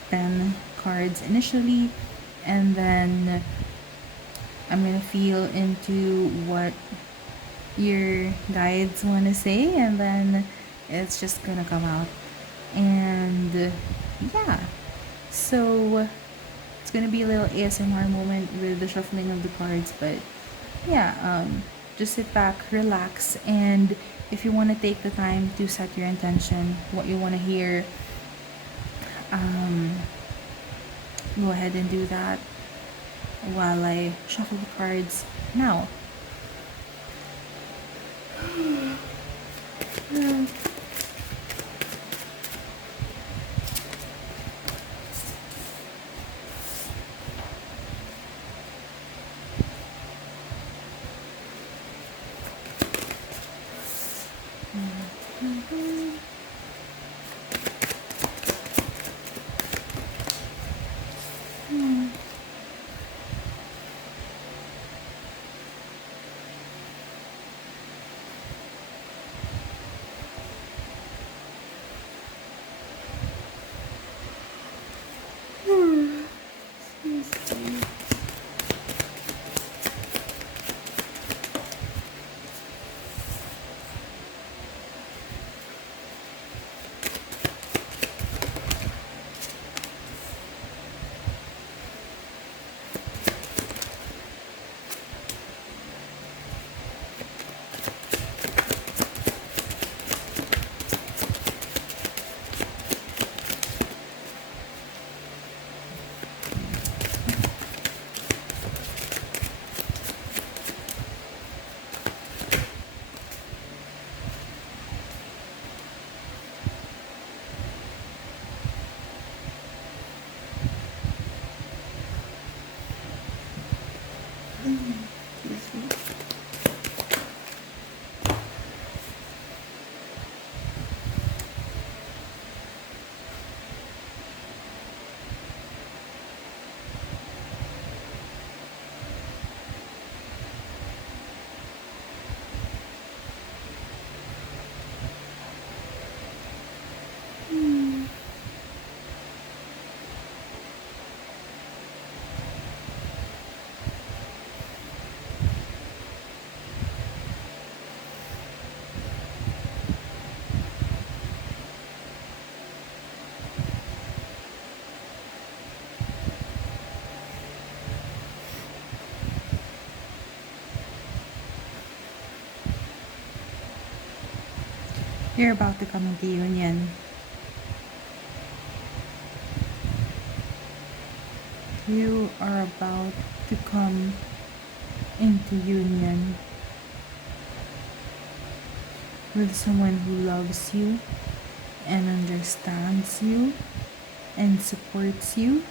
10 cards initially, and then I'm gonna feel into what your guides want to say, and then it's just gonna come out. And yeah, so it's gonna be a little ASMR moment with the shuffling of the cards, but yeah, just sit back, relax, and if you want to take the time to set your intention, what you want to hear, um, go ahead and do that while I shuffle the cards now. You're about to come into union. You are about to come into union with someone who loves you and understands you and supports you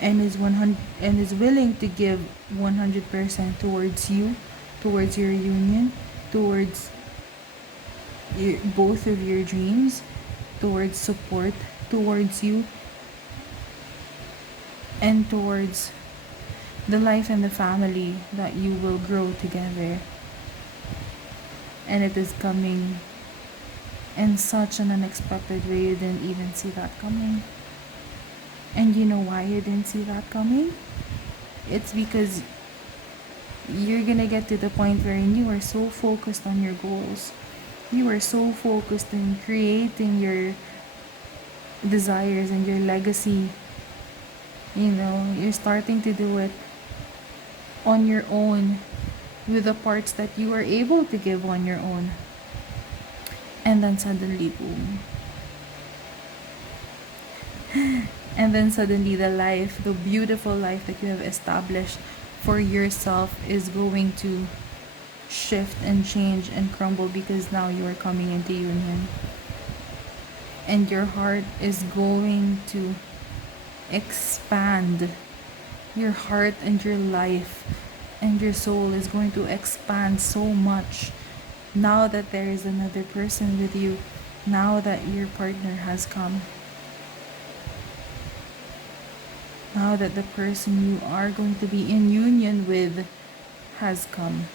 and is 100 and is willing to give 100% towards you, towards your union, towards both of your dreams, towards support towards you, and towards the life and the family that you will grow together. And it is coming in such an unexpected way, you didn't even see that coming. And you know why you didn't see that coming? It's because you're gonna get to the point wherein you are so focused on your goals. You are so focused in creating your desires and your legacy. You know, you're starting to do it on your own with the parts that you are able to give on your own. And then suddenly, boom. And then suddenly the life, the beautiful life that you have established for yourself is going to shift and change and crumble because now you are coming into union. And your heart is going to expand. Your heart and your life and your soul is going to expand so much now that there is another person with you, now that your partner has come, now that the person you are going to be in union with has come.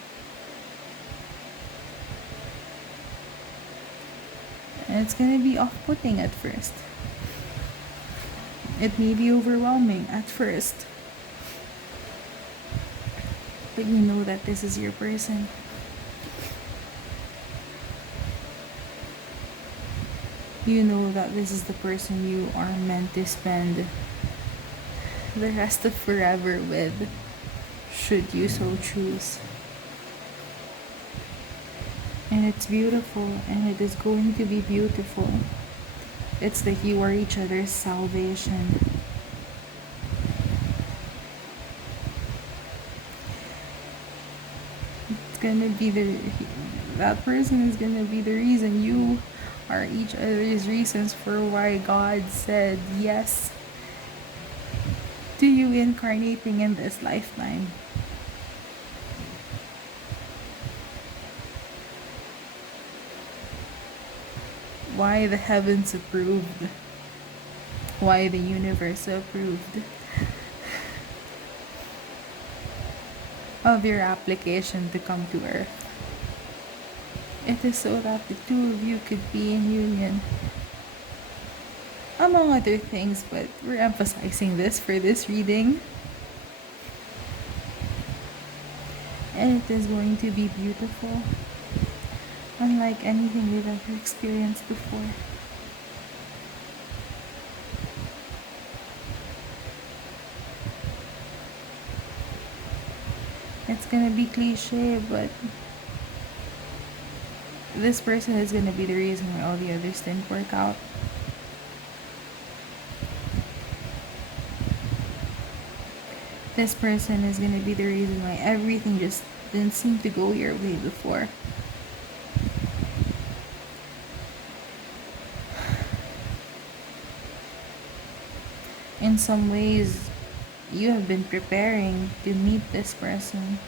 And it's going to be off-putting at first. It may be overwhelming at first. But you know that this is your person. You know that this is the person you are meant to spend the rest of forever with, should you so choose. And it's beautiful, and it is going to be beautiful. It's like you are each other's salvation. It's gonna be that person is gonna be the reason you are each other's reasons for why God said yes to you incarnating in this lifetime. Why the heavens approved, why the universe approved of your application to come to Earth. It is so that the two of you could be in union. Among other things, but we're emphasizing this for this reading. And it is going to be beautiful, unlike anything we've ever experienced before. It's gonna be cliche, but this person is gonna be the reason why all the others didn't work out. This person is gonna be the reason why everything just didn't seem to go your way before. In some ways, you have been preparing to meet this person,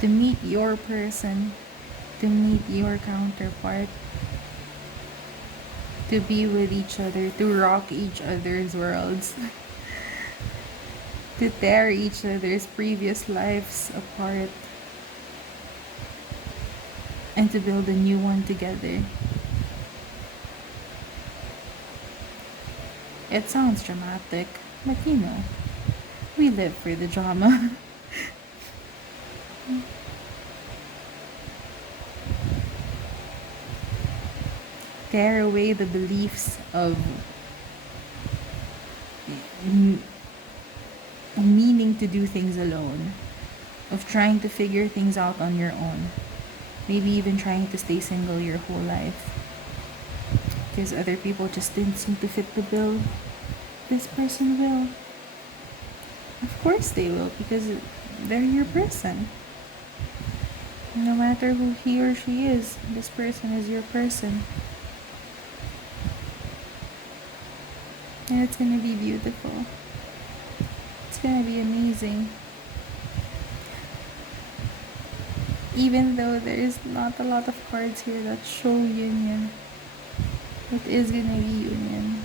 to meet your person, to meet your counterpart, to be with each other, to rock each other's worlds, to tear each other's previous lives apart, and to build a new one together. It sounds dramatic, but you know, we live for the drama. Tear away the beliefs of meaning to do things alone, of trying to figure things out on your own, maybe even trying to stay single your whole life because other people just didn't seem to fit the bill. This person will. Of course they will, because they're your person. No matter who he or she is, this person is your person. And it's gonna be beautiful. It's gonna be amazing. Even though there is not a lot of cards here that show union, it is gonna be union.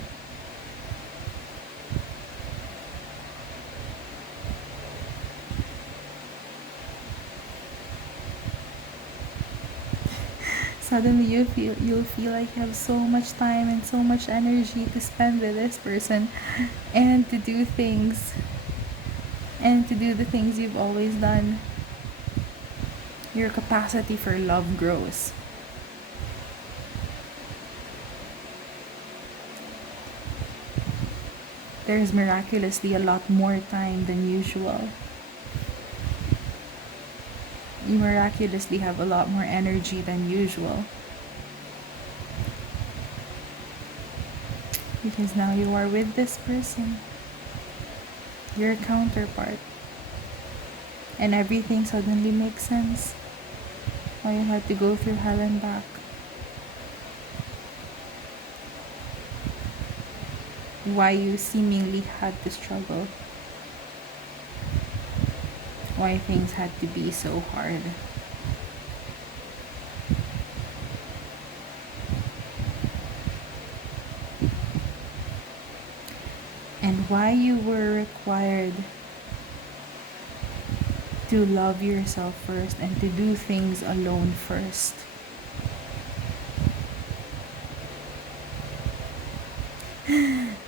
Suddenly you'll feel like you have so much time and so much energy to spend with this person and to do things and to do the things you've always done. Your capacity for love grows. There's miraculously a lot more time than usual. You miraculously have a lot more energy than usual. Because now you are with this person, your counterpart. And everything suddenly makes sense. Why you had to go through hell and back. Why you seemingly had to struggle. Why things had to be so hard. And why you were required to love yourself first and to do things alone first.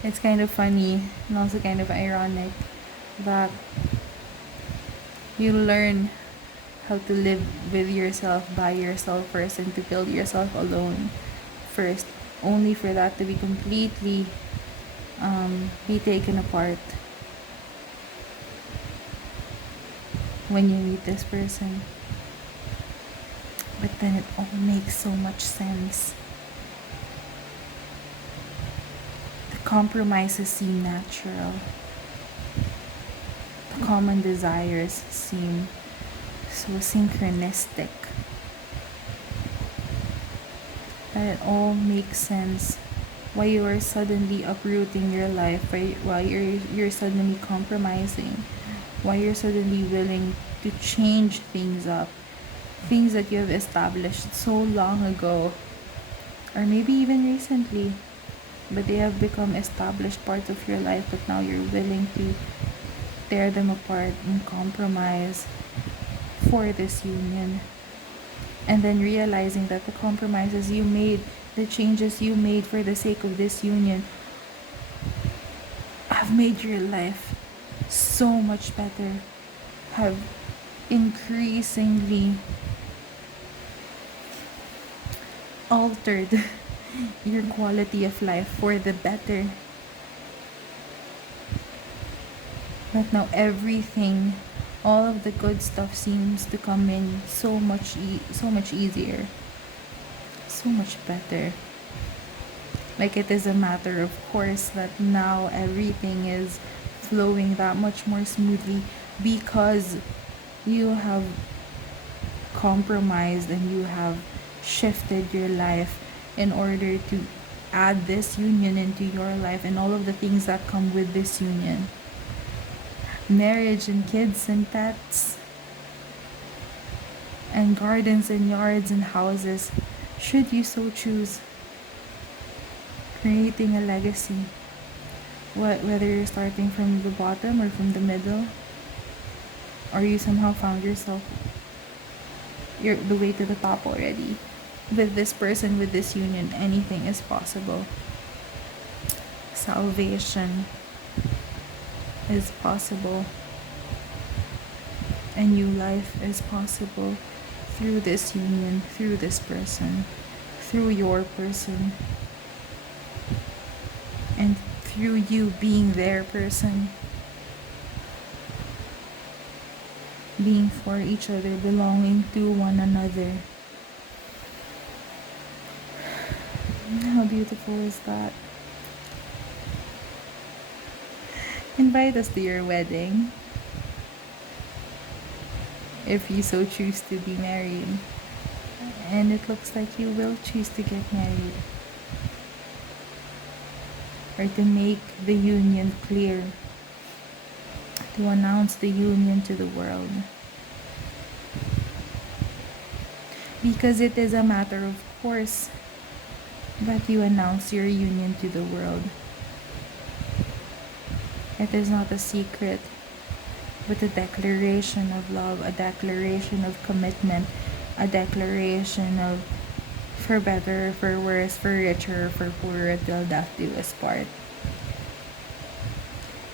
It's kind of funny and also kind of ironic that you learn how to live with yourself, by yourself first, and to build yourself alone first, only for that to be completely be taken apart when you meet this person. But then it all makes so much sense. The compromises seem natural. The common desires seem so synchronistic that it all makes sense why you are suddenly uprooting your life, why you're suddenly compromising, why you're suddenly willing to change things up, things that you have established so long ago, or maybe even recently, but they have become established parts of your life, but now you're willing to tear them apart and compromise for this union. And then realizing that the compromises you made, the changes you made for the sake of this union, have made your life so much better, have increasingly altered your quality of life for the better. But now everything, all of the good stuff seems to come in so much easier, so much better. Like it is a matter of course that now everything is flowing that much more smoothly because you have compromised and you have shifted your life in order to add this union into your life and all of the things that come with this union. Marriage and kids and pets and gardens and yards and houses, should you so choose. Creating a legacy, whether you're starting from the bottom or from the middle, or you somehow found yourself the way to the top already. With this person, with this union, anything is possible. Salvation is possible. A new life is possible through this union, through this person, through your person, and through you being their person, being for each other, belonging to one another. How beautiful is that? Invite us to your wedding, if you so choose to be married. And it looks like you will choose to get married, or to make the union clear, to announce the union to the world. Because it is a matter of course that you announce your union to the world. It is not a secret, but a declaration of love, a declaration of commitment, a declaration of for better, for worse, for richer, for poorer, till death do us part.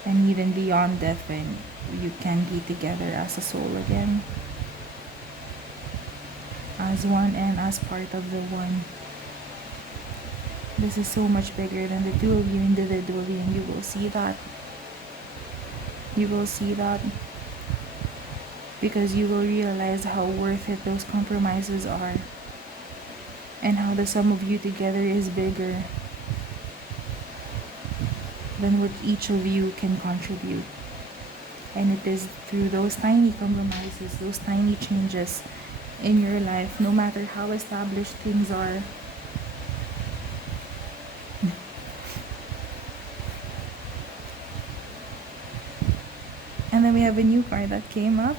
And even beyond death, when you can be together as a soul again, as one and as part of the one. This is so much bigger than the two of you individually, and you will see that. You will see that because you will realize how worth it those compromises are, and how the sum of you together is bigger than what each of you can contribute. And it is through those tiny compromises, those tiny changes in your life, no matter how established things are, and then we have a new card that came up.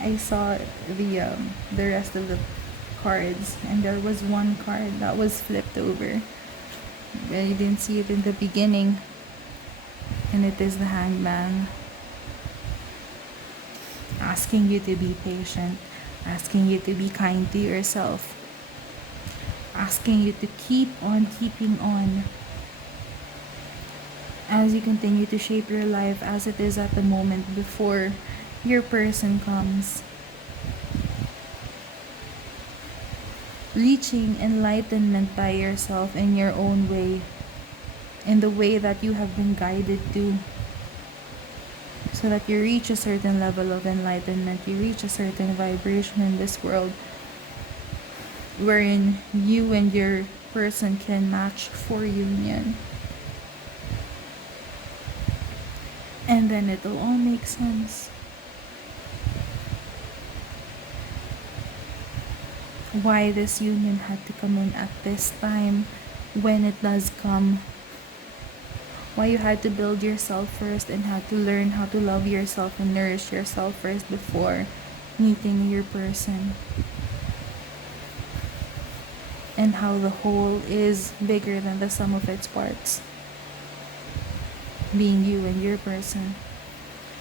I saw the rest of the cards, and there was one card that was flipped over. I didn't see it in the beginning, and it is the Hangman, asking you to be patient, asking you to be kind to yourself, asking you to keep on keeping on as you continue to shape your life as it is at the moment before your person comes. reaching enlightenment by yourself in your own way, in the way that you have been guided to, so that you reach a certain level of enlightenment, you reach a certain vibration in this world wherein you and your person can match for union. And then it'll all make sense. Why this union had to come in at this time when it does come. Why you had to build yourself first and had to learn how to love yourself and nourish yourself first before meeting your person. And how the whole is bigger than the sum of its parts. Being you and your person.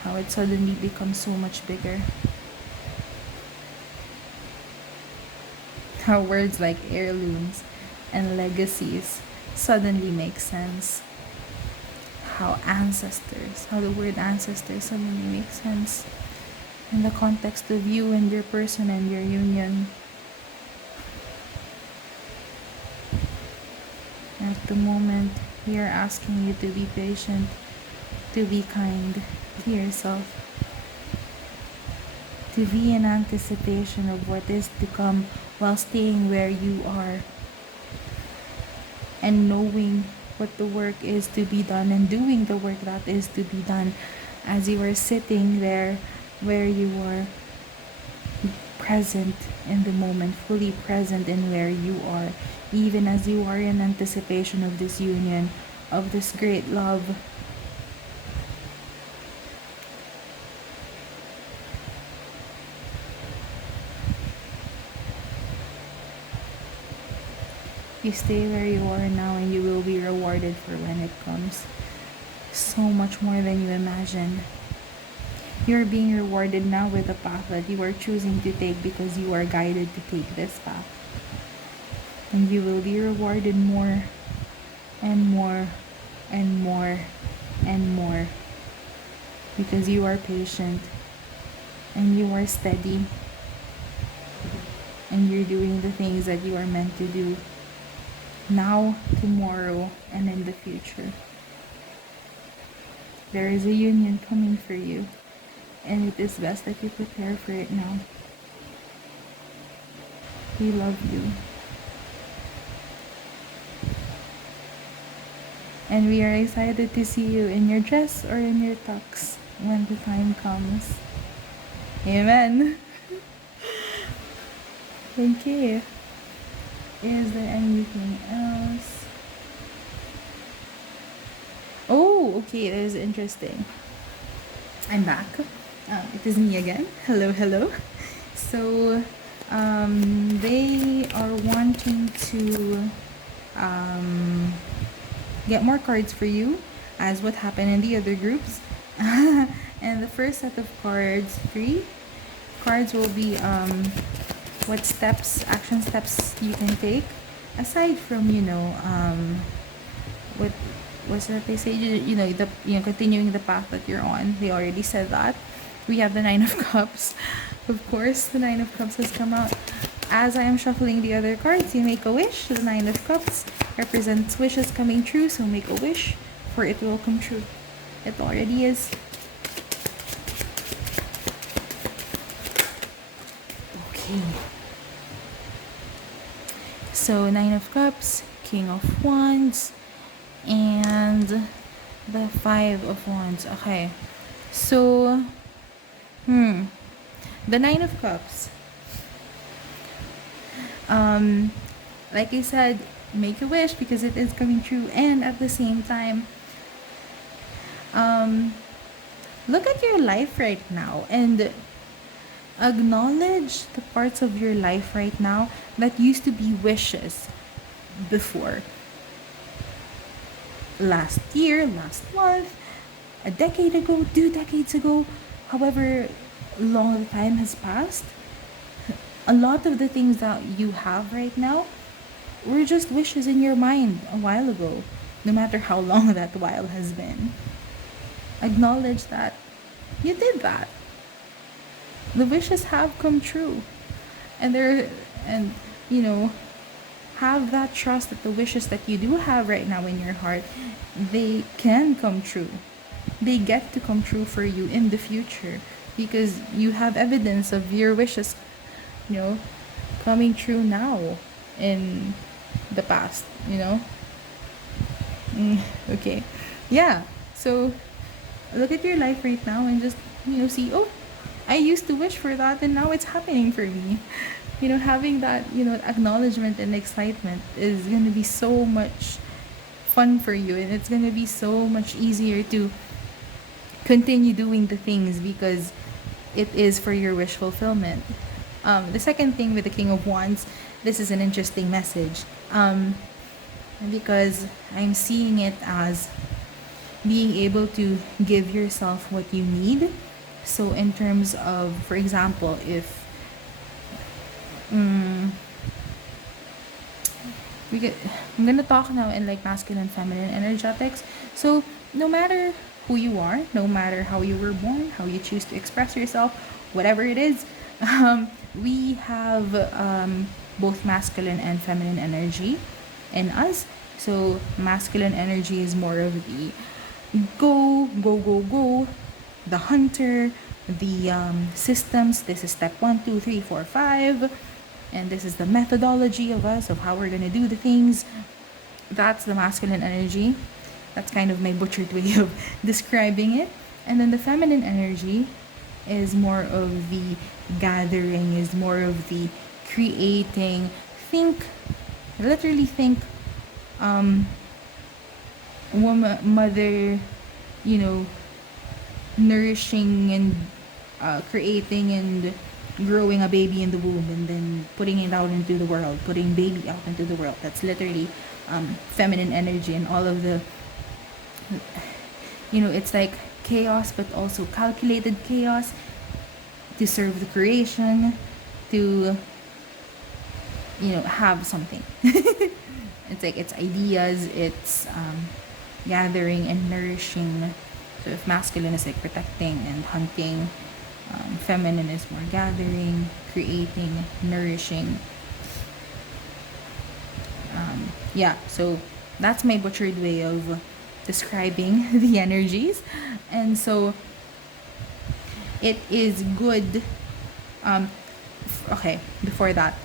How it suddenly becomes so much bigger. How words like heirlooms and legacies suddenly make sense. How the word ancestors suddenly makes sense in the context of you and your person and your union. At the moment, we are asking you to be patient, to be kind to yourself, to be in anticipation of what is to come while staying where you are and knowing what the work is to be done and doing the work that is to be done as you are sitting there where you are present in the moment, fully present in where you are, even as you are in anticipation of this union, of this great love. You stay where you are now and you will be rewarded for when it comes. So much more than you imagine. You're being rewarded now with the path that you are choosing to take because you are guided to take this path. And you will be rewarded more and more and more and more because you are patient and you are steady and you're doing the things that you are meant to do now, tomorrow, and in the future. There is a union coming for you, and it is best that you prepare for it now. We love you. And we are excited to see you in your dress or in your tux when the time comes. Amen. Okay. Is there anything else? Oh, okay, that is interesting. I'm back. It is me again. Hello, hello. So, they are wanting to get more cards for you, as what happened in the other groups. And the first set of cards, 3 cards, will be what steps, action steps you can take aside from what was that they say, continuing the path that you're on. They already said that. We have the 9 of Cups. Of course, the 9 of Cups has come out. As I am shuffling the other cards, you make a wish. The 9 of Cups represents wishes coming true, so make a wish for it will come true. It already is. Okay. So 9 of Cups, King of Wands, and the 5 of Wands. Okay. So, the 9 of Cups. Like I said, make a wish because it is coming true, and at the same time, look at your life right now and acknowledge the parts of your life right now that used to be wishes before. Last year, last month, a decade ago, 2 decades ago, however long the time has passed, a lot of the things that you have right now were just wishes in your mind a while ago, no matter how long that while has been. Acknowledge that you did that. The wishes have come true. And have that trust that the wishes that you do have right now in your heart, they can come true. They get to come true for you in the future because you have evidence of your wishes, you know, coming true now in the past, you know. Okay. Yeah. So look at your life right now and just, see, oh, I used to wish for that and now it's happening for me. Having that, acknowledgement and excitement is going to be so much fun for you, and it's going to be so much easier to continue doing the things because it is for your wish fulfillment. The second thing with the King of Wands, this is an interesting message, because I'm seeing it as being able to give yourself what you need. So in terms of, for example, if we get, I'm gonna talk now in like masculine, feminine energetics. So no matter who you are, no matter how you were born, how you choose to express yourself, whatever it is, we have both masculine and feminine energy in us. So masculine energy is more of the go, go, go, go, the hunter, the systems. This is step 1, 2, 3, 4, 5, and this is the methodology of us of how we're gonna do the things. That's the masculine energy. That's kind of my butchered way of describing it. And then the feminine energy is more of the gathering, is more of the creating. Literally think, woman, mother, nourishing and creating and growing a baby in the womb and then putting it out into the world, putting baby out into the world. That's literally feminine energy, and all of the, it's like chaos, but also calculated chaos to serve the creation, to, have something. It's like it's ideas, it's gathering and nourishing. So if masculine is like protecting and hunting, feminine is more gathering, creating, nourishing. Yeah, so that's my butchered way of describing the energies. And so it is good. Okay, before that,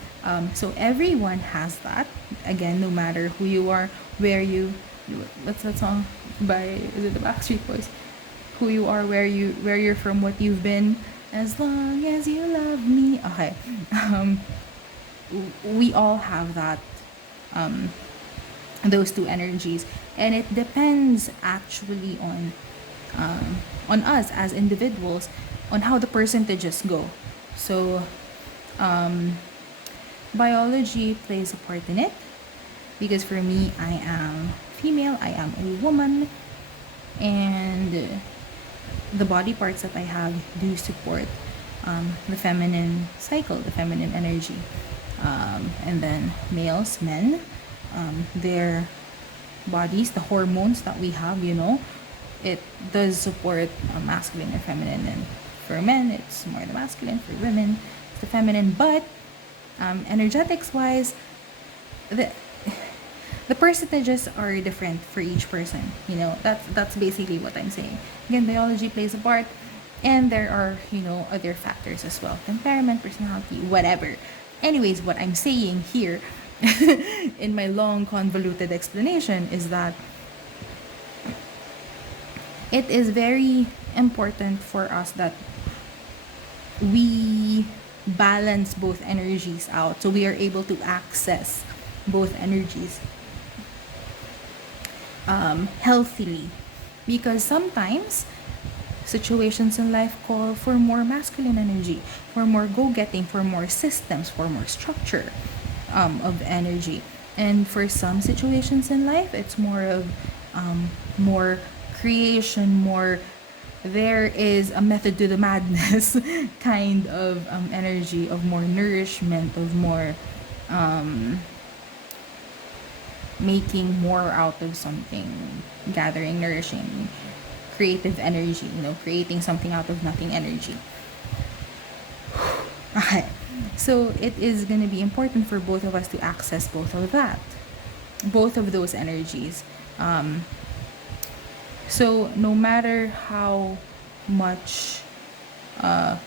so everyone has that. Again, no matter who you are, what's that song by, is it the Backstreet Boys? Who you are, where you're from, what you've been, as long as you love me. Okay, we all have that, those two energies, and it depends actually on us as individuals, on how the percentages go. So biology plays a part in it, because for me, I am female, I am a woman, and the body parts that I have do support the feminine cycle, the feminine energy. And then males, men, their bodies, the hormones that we have, it does support masculine or feminine. And for men, it's more the masculine. For women, it's the feminine. But energetics wise, the percentages are different for each person. That's basically what I'm saying. Again, biology plays a part, and there are other factors as well: temperament, personality, whatever. Anyways, what I'm saying here in my long convoluted explanation is that it is very important for us that we balance both energies out, so we are able to access both energies healthily, because sometimes situations in life call for more masculine energy, for more go-getting, for more systems, for more structure of energy. And for some situations in life, it's more of more creation, more, there is a method to the madness kind of energy, of more nourishment, of more making more out of something, gathering, nourishing, creative energy, creating something out of nothing energy. Okay, So it is going to be important for both of us to access both of those energies. Um, so no matter how much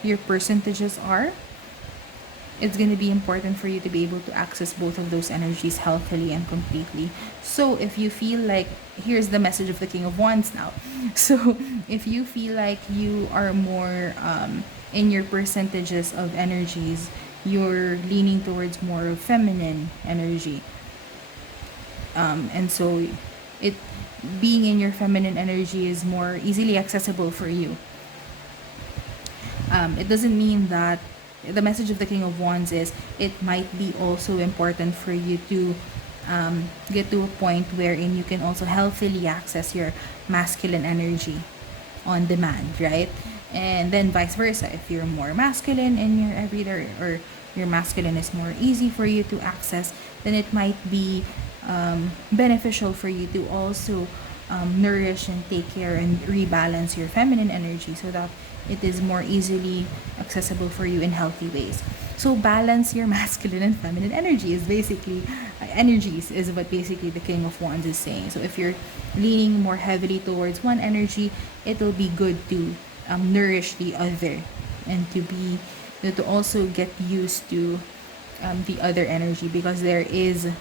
your percentages are, it's going to be important for you to be able to access both of those energies healthily and completely. So if you feel like, here's the message of the King of Wands now. So if you feel like you are more in your percentages of energies, you're leaning towards more of feminine energy. And so it being in your feminine energy is more easily accessible for you. It doesn't mean that the message of the King of Wands is it might be also important for you to get to a point wherein you can also healthily access your masculine energy on demand, right? And then vice versa. If you're more masculine in your everyday, or your masculine is more easy for you to access, then it might be beneficial for you to also nourish and take care and rebalance your feminine energy so that it is more easily accessible for you in healthy ways. So balance your masculine and feminine energy is basically energies is what basically the King of Wands is saying. So if you're leaning more heavily towards one energy, it will be good to nourish the other, and to also get used to the other energy, because there's a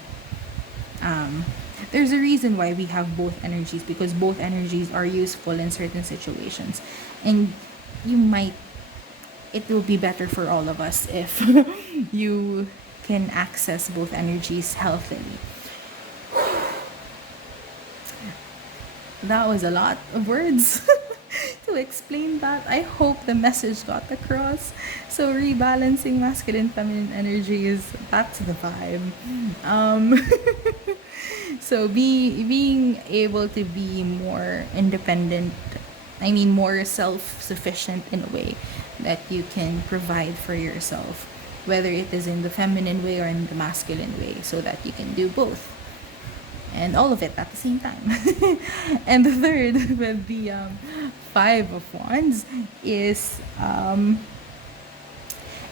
reason why we have both energies, because both energies are useful in certain situations, and you might it will be better for all of us if you can access both energies healthily. That was a lot of words to explain that. I hope the message got across. So rebalancing masculine feminine energy is that's the vibe. Um, so being able to be more independent, I mean more self-sufficient in a way that you can provide for yourself, whether it is in the feminine way or in the masculine way, so that you can do both and all of it at the same time. And the third, with the Five of Wands, is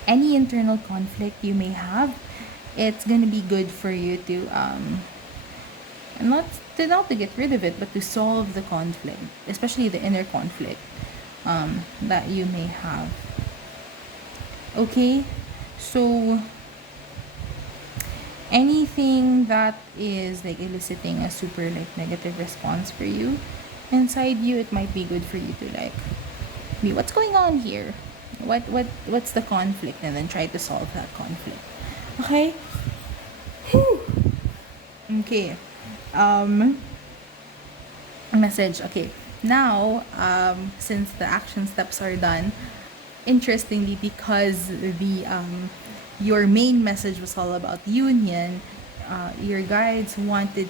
any internal conflict you may have. It's gonna be good for you to not to get rid of it, but to solve the conflict, especially the inner conflict that you may have. Okay, so anything that is like eliciting a super like negative response for you inside you, it might be good for you to like be, what's going on here, what's the conflict, and then try to solve that conflict. Okay. Whew. Okay. um Message. Okay, now since the action steps are done, interestingly, because the your main message was all about union, your guides wanted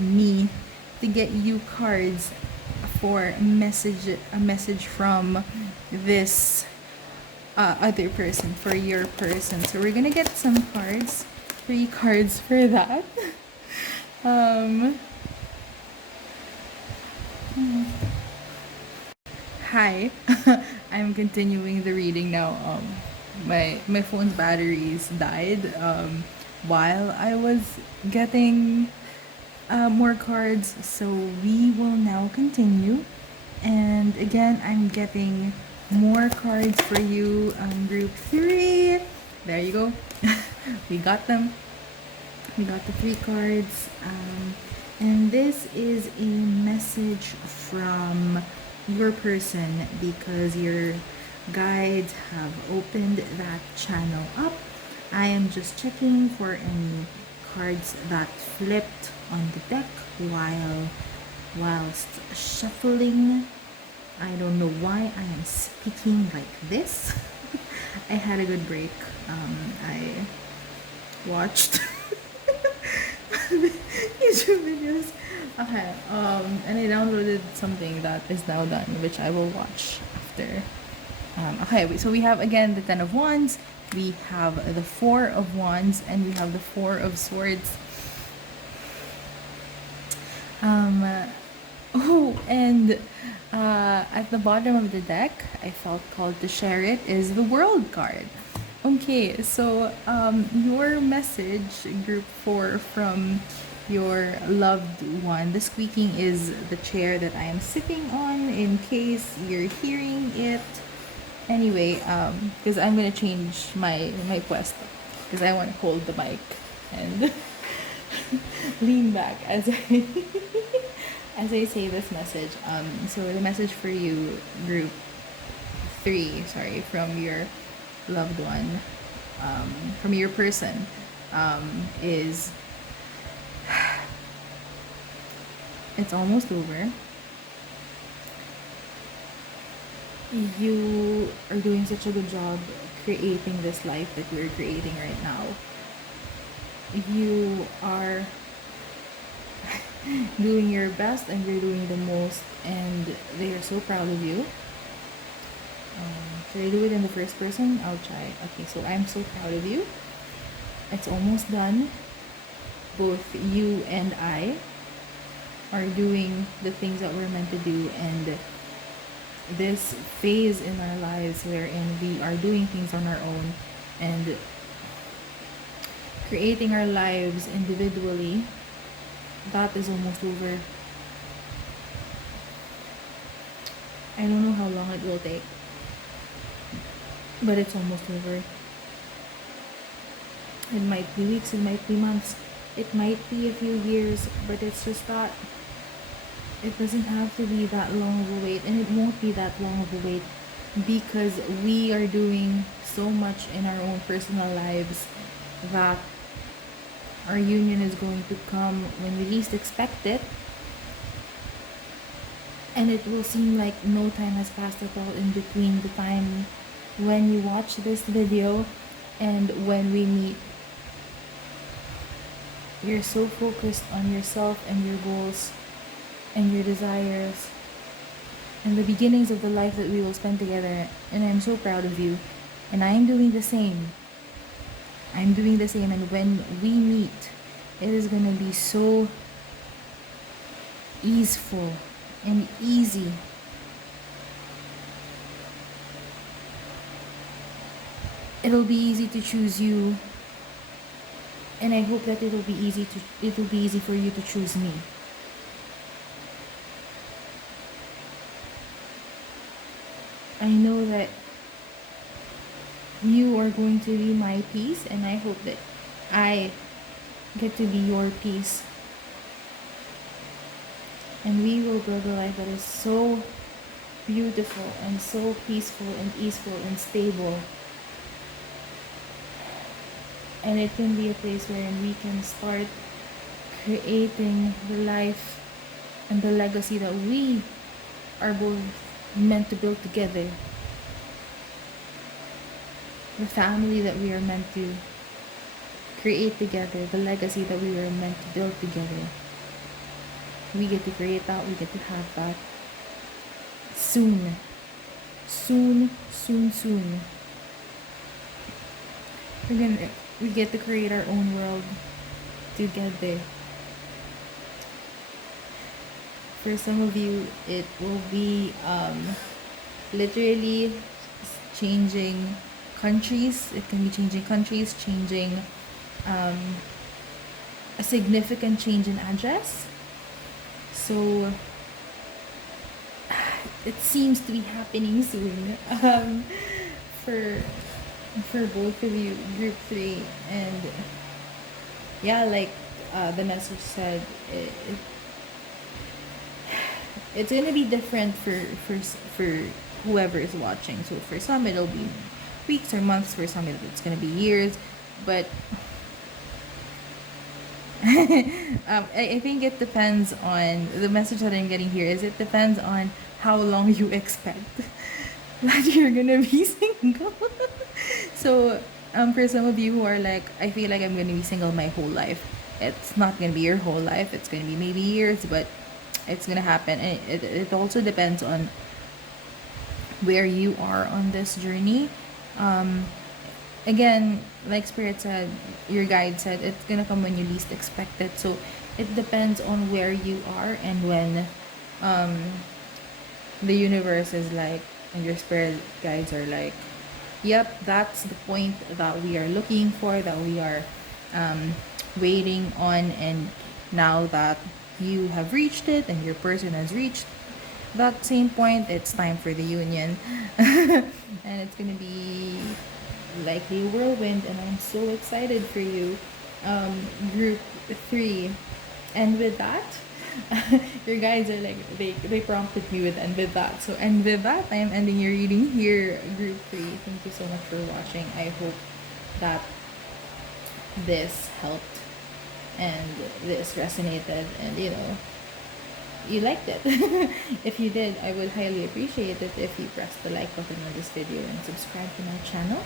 me to get you cards for a message from this other person, for your person. So we're gonna get some cards, 3 cards for that. um Hi. I'm continuing the reading now. My phone's batteries died while I was getting more cards, so we will now continue. And again, I'm getting more cards for you. Group 3. There you go. We got them. We got the 3 cards. And this is a message from your person, because your guides have opened that channel up. I am just checking for any cards that flipped on the deck whilst shuffling. I don't know why I am speaking like this. I had a good break. I watched YouTube videos. Okay, and I downloaded something that is now done, which I will watch after. Okay, so we have again the Ten of Wands, we have the Four of Wands, and we have the Four of Swords. And at the bottom of the deck, I felt called to share it, is the World card. Okay, so your message, group 4, from your loved one. The squeaking is the chair that I am sitting on, in case you're hearing it. Anyway, because I'm gonna change my quest, because I want to hold the mic and lean back as I as I say this message. So the message for you, group 3, sorry, from your loved one, from your person, is it's almost over. You are doing such a good job creating this life that we're creating right now. You are doing your best and you're doing the most, and they are so proud of you. Should I do it in the first person? I'll try. Okay, so I'm so proud of you. It's almost done. Both you and I are doing the things that we're meant to do, and this phase in our lives wherein we are doing things on our own and creating our lives individually, that is almost over. I don't know how long it will take, but it's almost over. It might be weeks, it might be months, it might be a few years, but it's just that it doesn't have to be that long of a wait, and it won't be that long of a wait, because we are doing so much in our own personal lives that our union is going to come when we least expect it, and it will seem like no time has passed at all in between the time when you watch this video and when we meet. You're so focused on yourself and your goals and your desires and the beginnings of the life that we will spend together, and I'm so proud of you, and I'm doing the same. And when we meet, it is going to be so easeful and easy. It'll be easy to choose you, and I hope that it will be easy for you to choose me. I know that you are going to be my peace, and I hope that I get to be your peace, and we will build a life that is so beautiful and so peaceful and easeful and stable, and it can be a place where we can start creating the life and the legacy that we are both meant to build together, the family that we are meant to create together, the legacy that we were meant to build together. We get to create that, we get to have that soon. We get to create our own world together. For some of you, it will be literally changing countries. It can be changing countries, changing a significant change in address. So it seems to be happening soon for both of you, group 3. And yeah, like the message said, it's gonna be different for whoever is watching. So for some it'll be weeks or months, for some it's gonna be years, but I think it depends on the message that I'm getting here. Is it depends on how long you expect that you're gonna be single. So for some of you who are like, I feel like I'm gonna be single my whole life, it's not gonna be your whole life, it's gonna be maybe years, but it's gonna happen. And it also depends on where you are on this journey. Again, like Spirit said, your guide said, it's gonna come when you least expect it. So it depends on where you are and when the universe is like, and your spirit guides are like, Yep, that's the point that we are looking for, that we are um, waiting on. And now that you have reached it and your person has reached that same point, it's time for the union. And it's gonna be likely a whirlwind, and I'm so excited for you. Group 3. And with that, your guides are like, they prompted me with "and with that." So, and with that, I am ending your reading here, group 3. Thank you so much for watching. I hope that this helped and this resonated, and you liked it. If you did, I would highly appreciate it if you press the like button on this video and subscribe to my channel.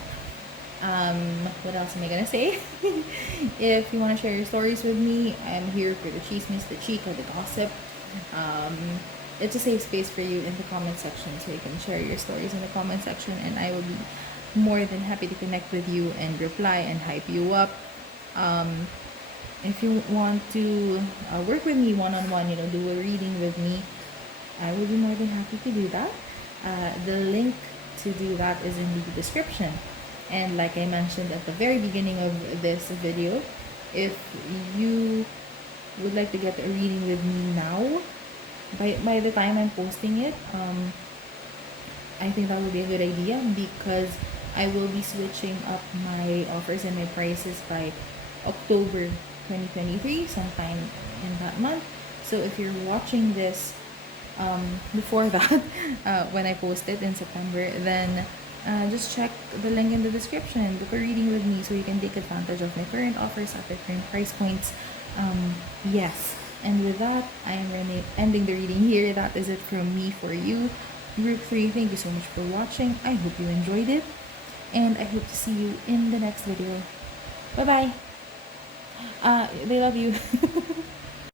What else am I gonna say? If you want to share your stories with me, I'm here for the chismes, the chica, the gossip. um, it's a safe space for you in the comment section, so you can share your stories in the comment section, and I will be more than happy to connect with you and reply and hype you up. um, if you want to work with me one-on-one, do a reading with me, I will be more than happy to do that. The link to do that is in the description. And like I mentioned at the very beginning of this video, if you would like to get a reading with me now, by the time I'm posting it, I think that would be a good idea, because I will be switching up my offers and my prices by October 2023, sometime in that month. So if you're watching this before that, when I post it in September, then just check the link in the description, book a reading with me, so you can take advantage of my current offers at the current price points. Yes, and with that, I'm ending the reading here. That is it from me for you, group 3. Thank you so much for watching. I hope you enjoyed it, and I hope to see you in the next video. Bye bye. They love you.